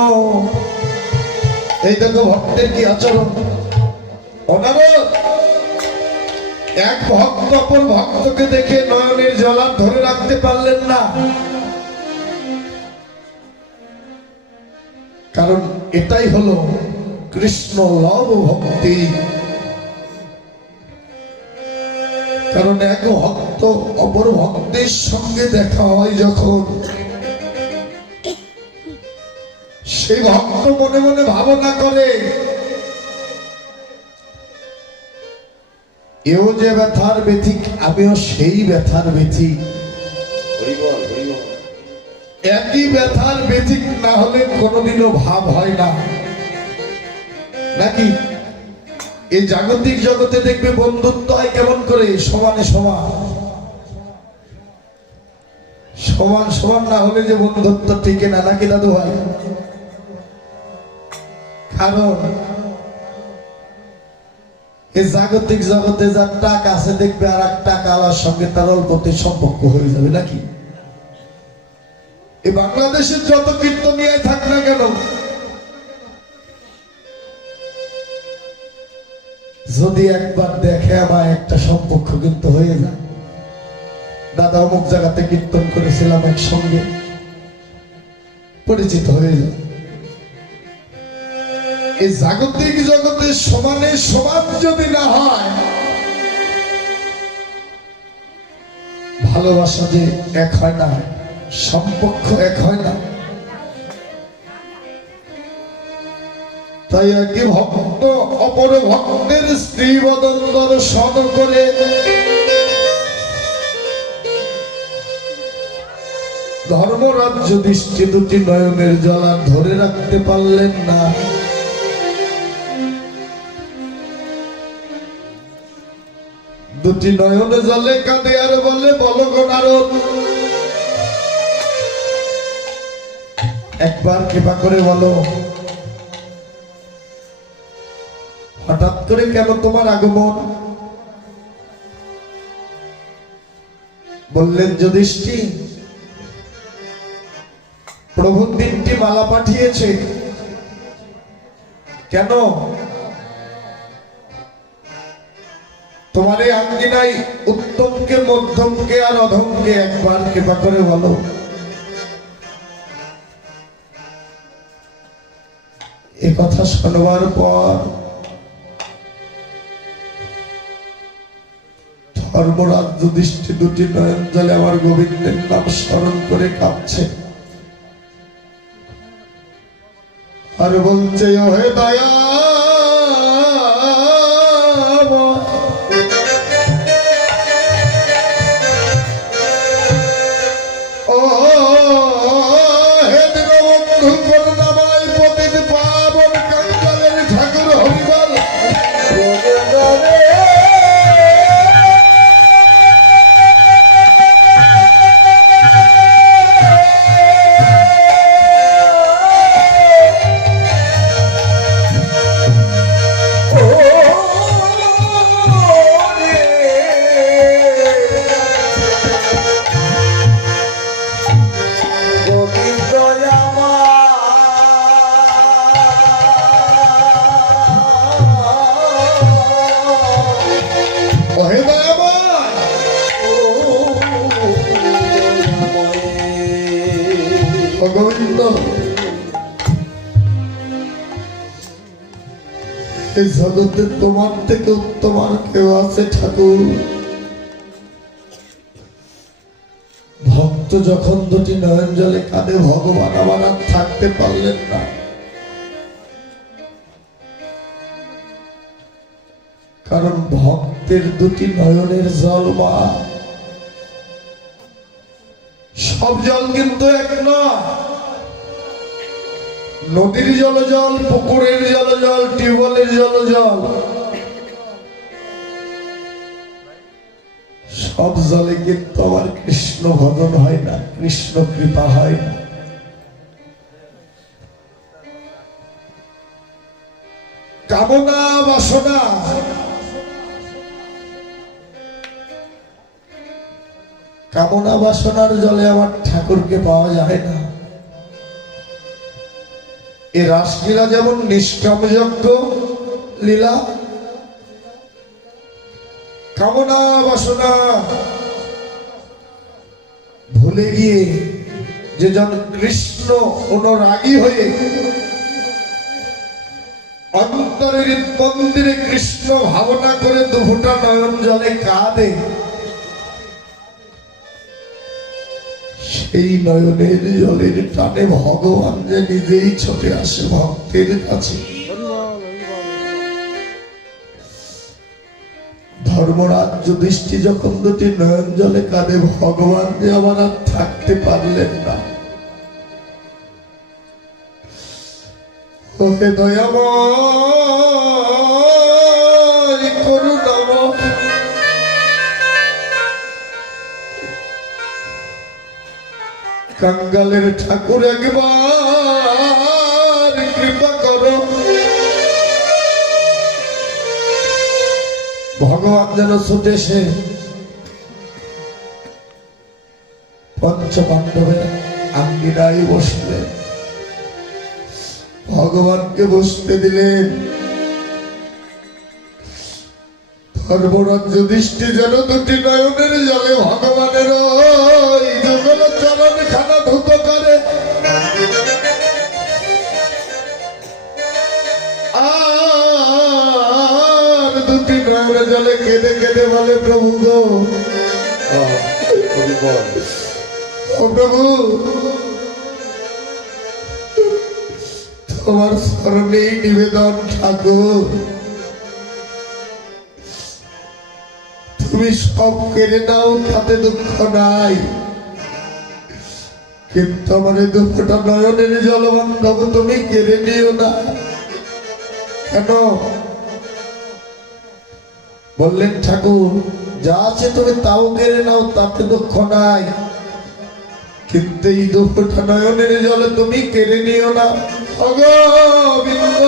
এই দেখো ভক্তের কি আচরণ। ওনারও এক ভক্ত অপর ভক্তকে দেখে নয়নের জল ধরে রাখতে পারলেন না, কারণ এটাই হলো কৃষ্ণ লভ ভক্তি। কারণ এক ভক্ত অপর ভক্তের সঙ্গে দেখা হয় যখন, সেই ভক্ত মনে মনে ভাবনা করে এও যে ব্যথার ব্যথিক, আমিও সেই ব্যথার ব্যথিক। একই ব্যথার ব্যথিক না হলে কোনোদিনও ভাব হয় না, নাকি? এই জাগতিক জগতে দেখবে বন্ধুত্ব হয় কেমন করে? সমানে সমান। সমান সমান না হলে যে বন্ধুত্ব টিকে না, নাকি দাদু ভাই? কারণ এই জাগতিক জগতে যার টাকা আছে দেখবে আর এক টাকা আলার সঙ্গে তার অল্পতে সম্পর্ক হয়ে যাবে, নাকি? এই বাংলাদেশের যত কীর্তনিয়া থাক না কেন, যদি একবার দেখে আমার একটা সম্পর্ক কিন্তু হয়ে যায়। দাদা অমুক জায়গাতে কীর্তন করেছিলাম, একসঙ্গে পরিচিত হয়ে যায়। এই জাগতিক জগতে সমানে সমান যদি না হয়, ভালোবাসা যে এক হয় না, সম্পর্ক এক হয় না। তাই একই ভক্ত অপর ভক্তের স্ত্রী বদন দর্শন করে ধর্মরাজ যুধিষ্ঠির দুটি নয়নের জলা ধরে রাখতে পারলেন না। দুটি নয়নে জলে কাঁদে আর বলে, বলো গো নারদ, একবার কৃপা করে বলো, হঠাৎ করে কেন তোমার আগমন? বললেন, যুধিষ্ঠির, প্রভু 3টি মালা পাঠিয়েছে। কেন? তোমার এই আঙ্গিনায় উত্তমকে, মধ্যমকে আর অধমকে একবার কৃপা করে বলো। এ কথা শোনবার পর ধর্মরাজ যুধিষ্ঠির দুটি নয়ন জলে আমার গোবিন্দের নাম স্মরণ করে কাঁদছে আর বলছে, ওহে দয়া, ও হে দীনবন্ধু, করুণাময় পতিত পাবন কাঙ্গালের ঠাকুর হরিবল, গোবিন্দ, এই জগতে তোমার থেকে উত্তম আর কেউ আছে ঠাকুর? ভক্ত যখন দুটি নয়ন জলে কাঁদে, ভগবান আমার আর থাকতে পারলেন না। কারণ ভক্তের দুটি নয়নের জল মা, সব জল কিন্তু এক নয়। নদীর জল জল, পুকুরের জল জল, টিউবওয়েলের জল জল, সব জলে কিন্তু আমার কৃষ্ণ ভজন হয় না, কৃষ্ণ কৃপা হয় না। কামনা বাসনা, কামনা বাসনার জলে আমার ঠাকুরকে পাওয়া যায় না। এই রাসলীলা যেমন নিষ্কাম যজ্ঞ লীলা, কামনা বাসনা ভুলে গিয়ে যে জন কৃষ্ণ অনুরাগী হয়ে অন্তরের মন্দিরে কৃষ্ণ ভাবনা করে দুফোঁটা নয়ন জলে কাঁদে, সেই নয়নের জলের টানে ভগবান যে নিজেই ছুটে আসে ভক্তের কাছে। ধর্মরাজ যুধিষ্ঠির যখন দুটি নয়ন জলে কাঁদে, ভগবান যে আমার আর থাকতে পারলেন না। ওকে দয়াময়, করুণাময়, কাঙ্গালের ঠাকুর, একবার কৃপা করো। ভগবান যেন ছুটে এসে পঞ্চপাণ্ডবের আঙ্গিনায় বসলেন, ভগবানকে বসতে দিলেন। ধর্মরাজ যুধিষ্ঠির যেন দুটি নয়নের জলে ভগবানের যুগল চরণ খানা ধুত করে, আর দুটি নয়নের জলে কেঁদে কেঁদে বলে, প্রভু গো, ও প্রভু, তোমার স্মরণেই নিবেদন ঠাকুর, তুমি সব কেড়ে নাও, তাতে দুঃখ নাই, কিন্তু আমার এই দুঃখটা নয়নের জলবন্ধব তুমি কেড়ে নিও না। কেন? বললেন, ঠাকুর যা আছে তুমি তাও কেড়ে নাও, তাতে দুঃখ নাই, কিন্তু এই দুঃখটা নয়নের জলে তুমি কেড়ে নিও না। অগোবিন্দ,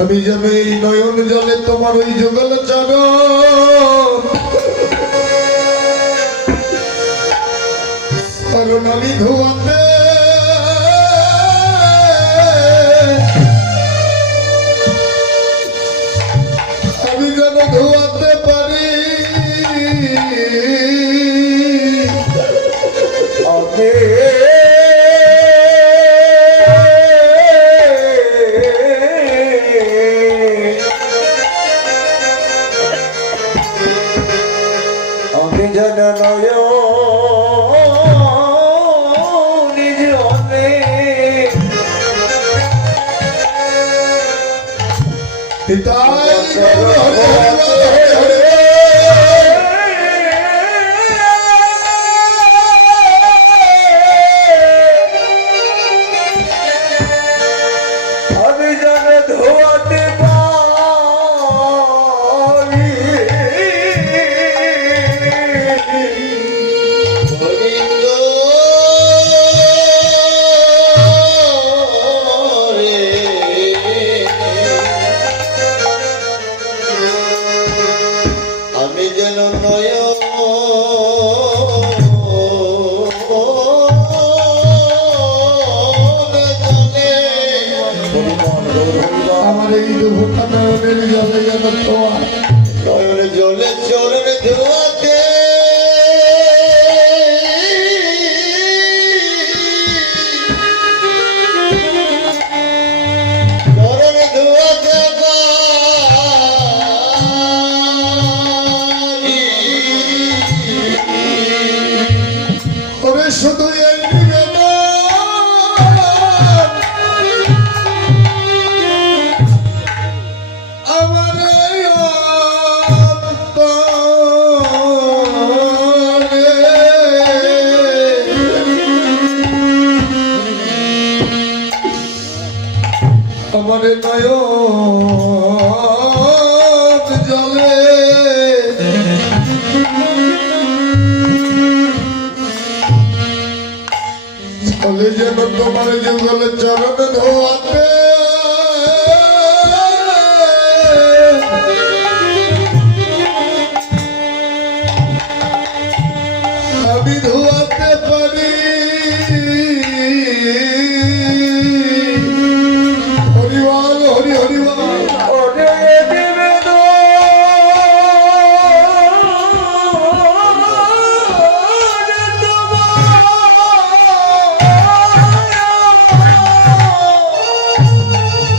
আমি যেন এই নয়ন জলে তোমার ওই যুগল চরণ কারণ আমি ধোয়াতে আমি যেন ধোয়াতে পারি। আমি যেন ধোয়াতে পারি। গোবিন্দ রে, আমি যেন আমার এই দুঃখটা নয়নের জলে যেন তোমার নয়নে জলে চরণ ধোয়াতে চরণ ধোয়াতে পারি। ওরে শুধু এই নিবেদন, আমার এই অন্তরে আমার নয়ন জলে চলে যেন তোমার যুগল চরণ ধোয়াতে আমি ধোয়াতে পারি। হরিবল হরি হরিবল। ওরে নিবেদন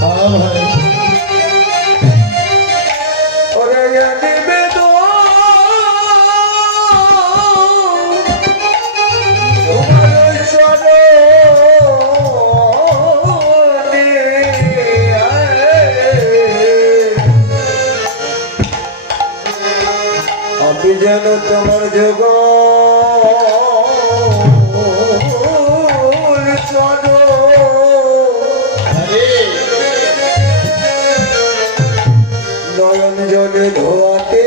হ্যাঁ ভাই, ওরে নিবেদন তোমার চরণে আমি যেন তোমার যোগ নয়ন জলে ধোয়াতে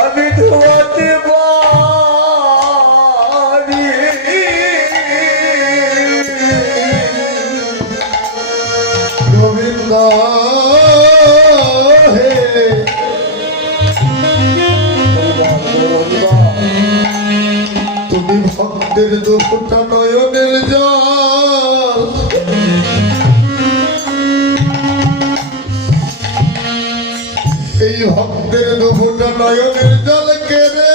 আমি ধোয়াতে পারি। গোবিন্দ হে, তুমি ভক্তের দুঃখটা নয়নের জল এই ভক্তের দুঃখটা নয়নের জল কেড়ে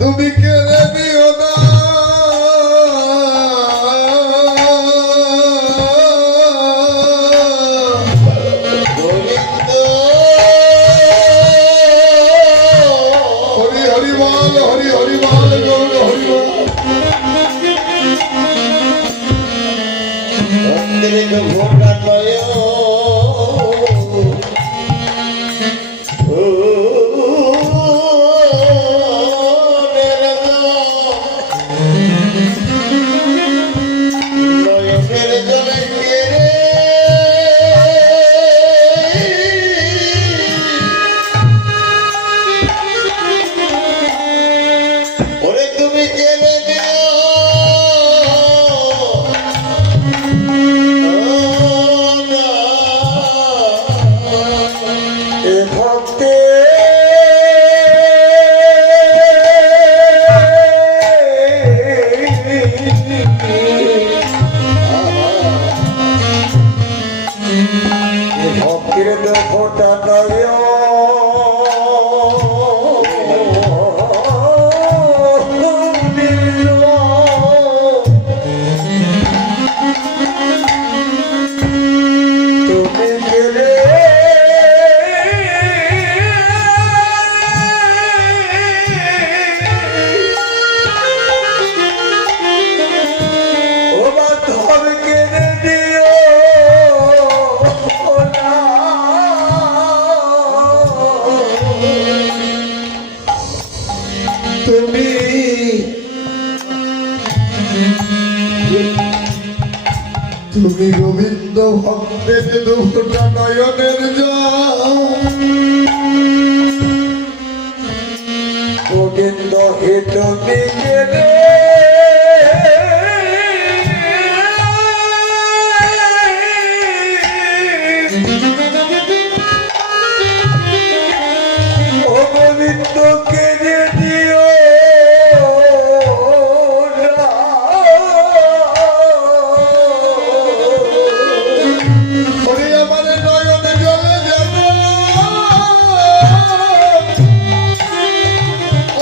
তুমি কেড়ে নিও না। গোবিন্দ হরি হরি বল, হরি হরি বল, গৌর হরি বল। ভক্তের ভোটা ওরে তুমি জেনে দিও এ ভক্তে ভক্তির দুঃখটা নয় তুমি গেলে ও বান্ধব কেড়ে দিও না। তুমি তুমি গোবিন্দ ভক্তের দুটা নয়নের জল গোবিন্দ হে তুমি কেড়ে ও গোবিন্দ কেড়ে দিও না। ওরে আমার নয়নে জলে যাব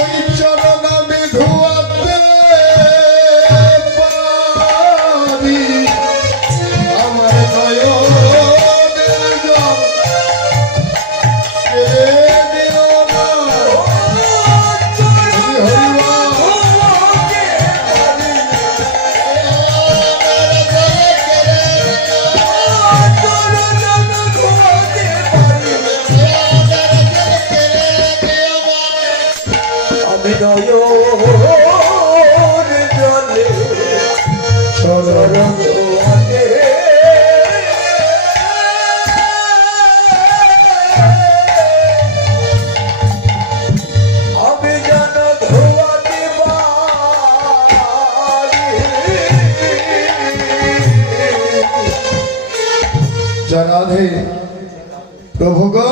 ওই চরণ আমি ধোয়াতে পারি আমার নয়নের জল কেড়ে দিও না। হরি হরি আমি নয়ন জলে চরণ ধোয়াতে আমি যেন ধোয়াতে পারি। জনাধে প্রভু গো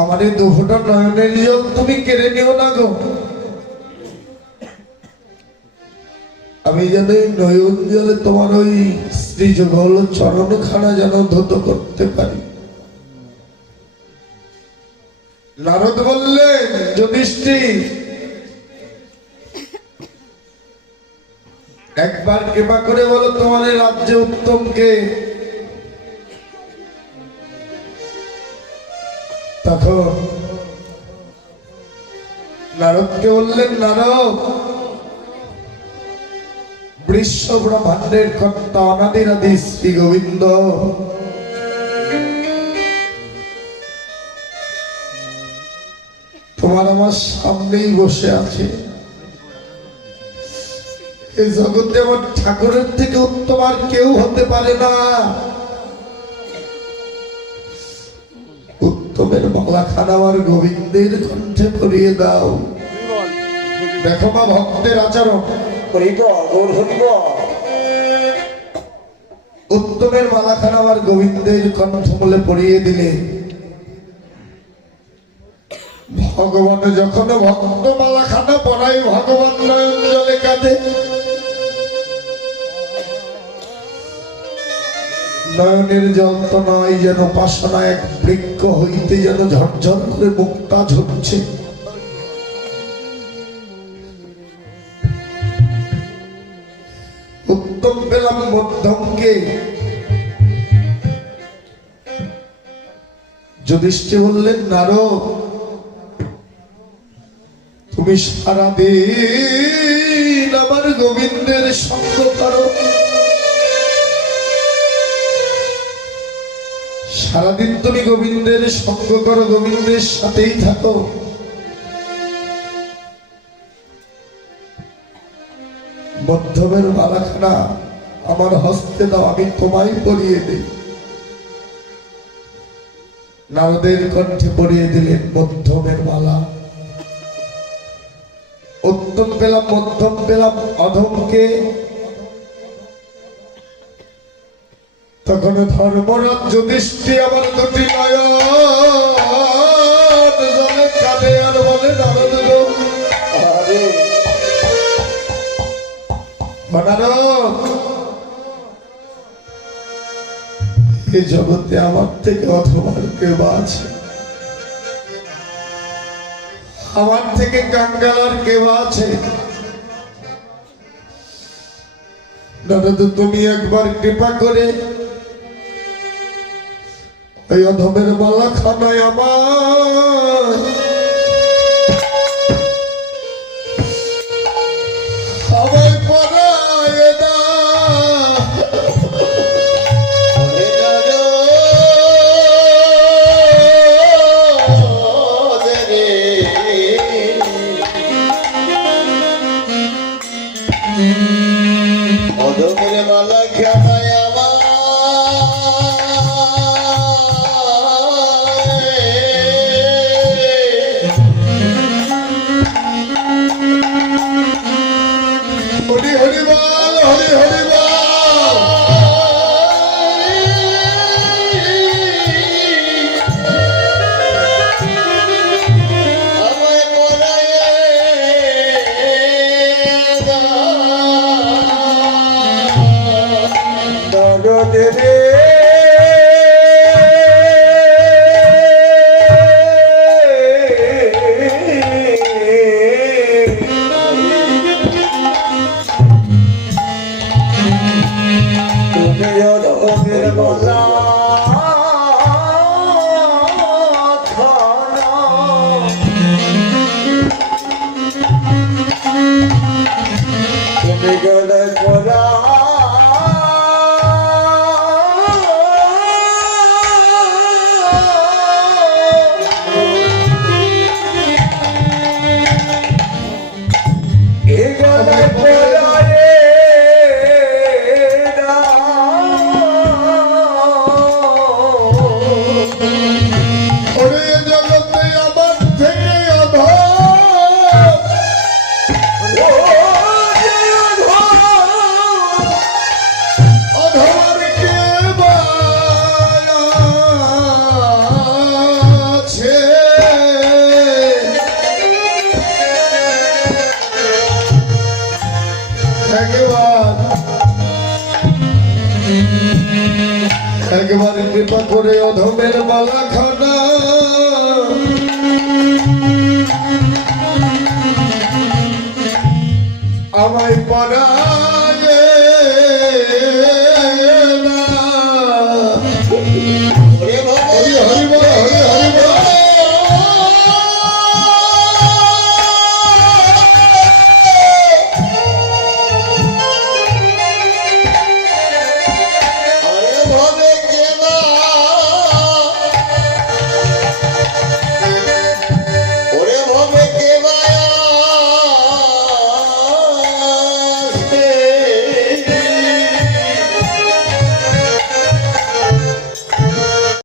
আমার এই দুঃখটা নয়নের জল তুমি কেড়ে নিও না গো। আমি যেন এই নয়ন জলে তোমার ওই শ্রীযুগল চরণ খানা যেন ধৌত করতে পারি। নারদ বললেন যুধিষ্ঠির একবার কৃপা করে বলো তোমার এই রাজ্যে উত্তমকে। তখন নারদকে বললেন নারদ বৃষ ব্রহ্মাণ্ডের কর্তা অনাদিরাদি শ্রী গোবিন্দ তোমার আমার সামনেই বসে আছে। এই জগতে আমার ঠাকুরের থেকে উত্তম আর কেউ হতে পারে না। উত্তমের মালাখানা আমার গোবিন্দের কণ্ঠে পরিয়ে দাও। দেখো মা ভক্তের আচরণ। হরিব গৌর হরিব উত্তমের মালাখানা আমার গোবিন্দের কণ্ঠমূলে পরিয়ে দিলে ভগবান যখন ভক্ত মালাখানা পড়াই ভগবান নয়ন জলে কাঁদে। নয়নের জল তো নয় যেন পাশনা এক বৃক্ষ হইতে যেন ঝরঝর করে মুক্তা ঝরছে। উত্তম পেলাম মধ্যমকে। যুধিষ্ঠির বললেন নারদ তুমি সারাদিন আমার গোবিন্দের সঙ্গ করো। সারাদিন তুমি গোবিন্দের সঙ্গ করো, গোবিন্দের সাথেই থাকো। মধ্যমের মালাখানা আমার হস্তে দাও, আমি তোমায় পরিয়ে দিই। নারদের কণ্ঠে পরিয়ে দিলেন মধ্যমের মালা। উত্তম পেলাম, মধ্যম পেলাম, অধমকে। তখন ধর্মরাজ যুধিষ্ঠি আমার দুটি নয়ন জলে কাঁদে আর বলে, নারদ গো, আরে নারদ, এই জগতে আমার থেকে অধমার কেউ আছে? আমার থেকে কাঙ্গালার কেউ আছে? নারদ, তুমি একবার কৃপা করে ওই অধমের মালা খানায় আমার আমায় পরায় দাও। ওরে নারদ রে, অধমের মালা খানায় হরি হরি বল, হরি হরি বল। আমায় পরায়ে দাও। নারদ রে তুমি অধমের মালা খানা তুমি গলে পরা এ গলে পরায়ে ওরে জগতে আমার থেকে অধম অধমার কে বা আছে? একবার কৃপা করে অধমের মালা খানা আমায় পরায় দাও। ওরে বাবা, হরি হরি বল, হরি হরি বল। আরে ভাবে কেনা, ওরে ভাবে কেনা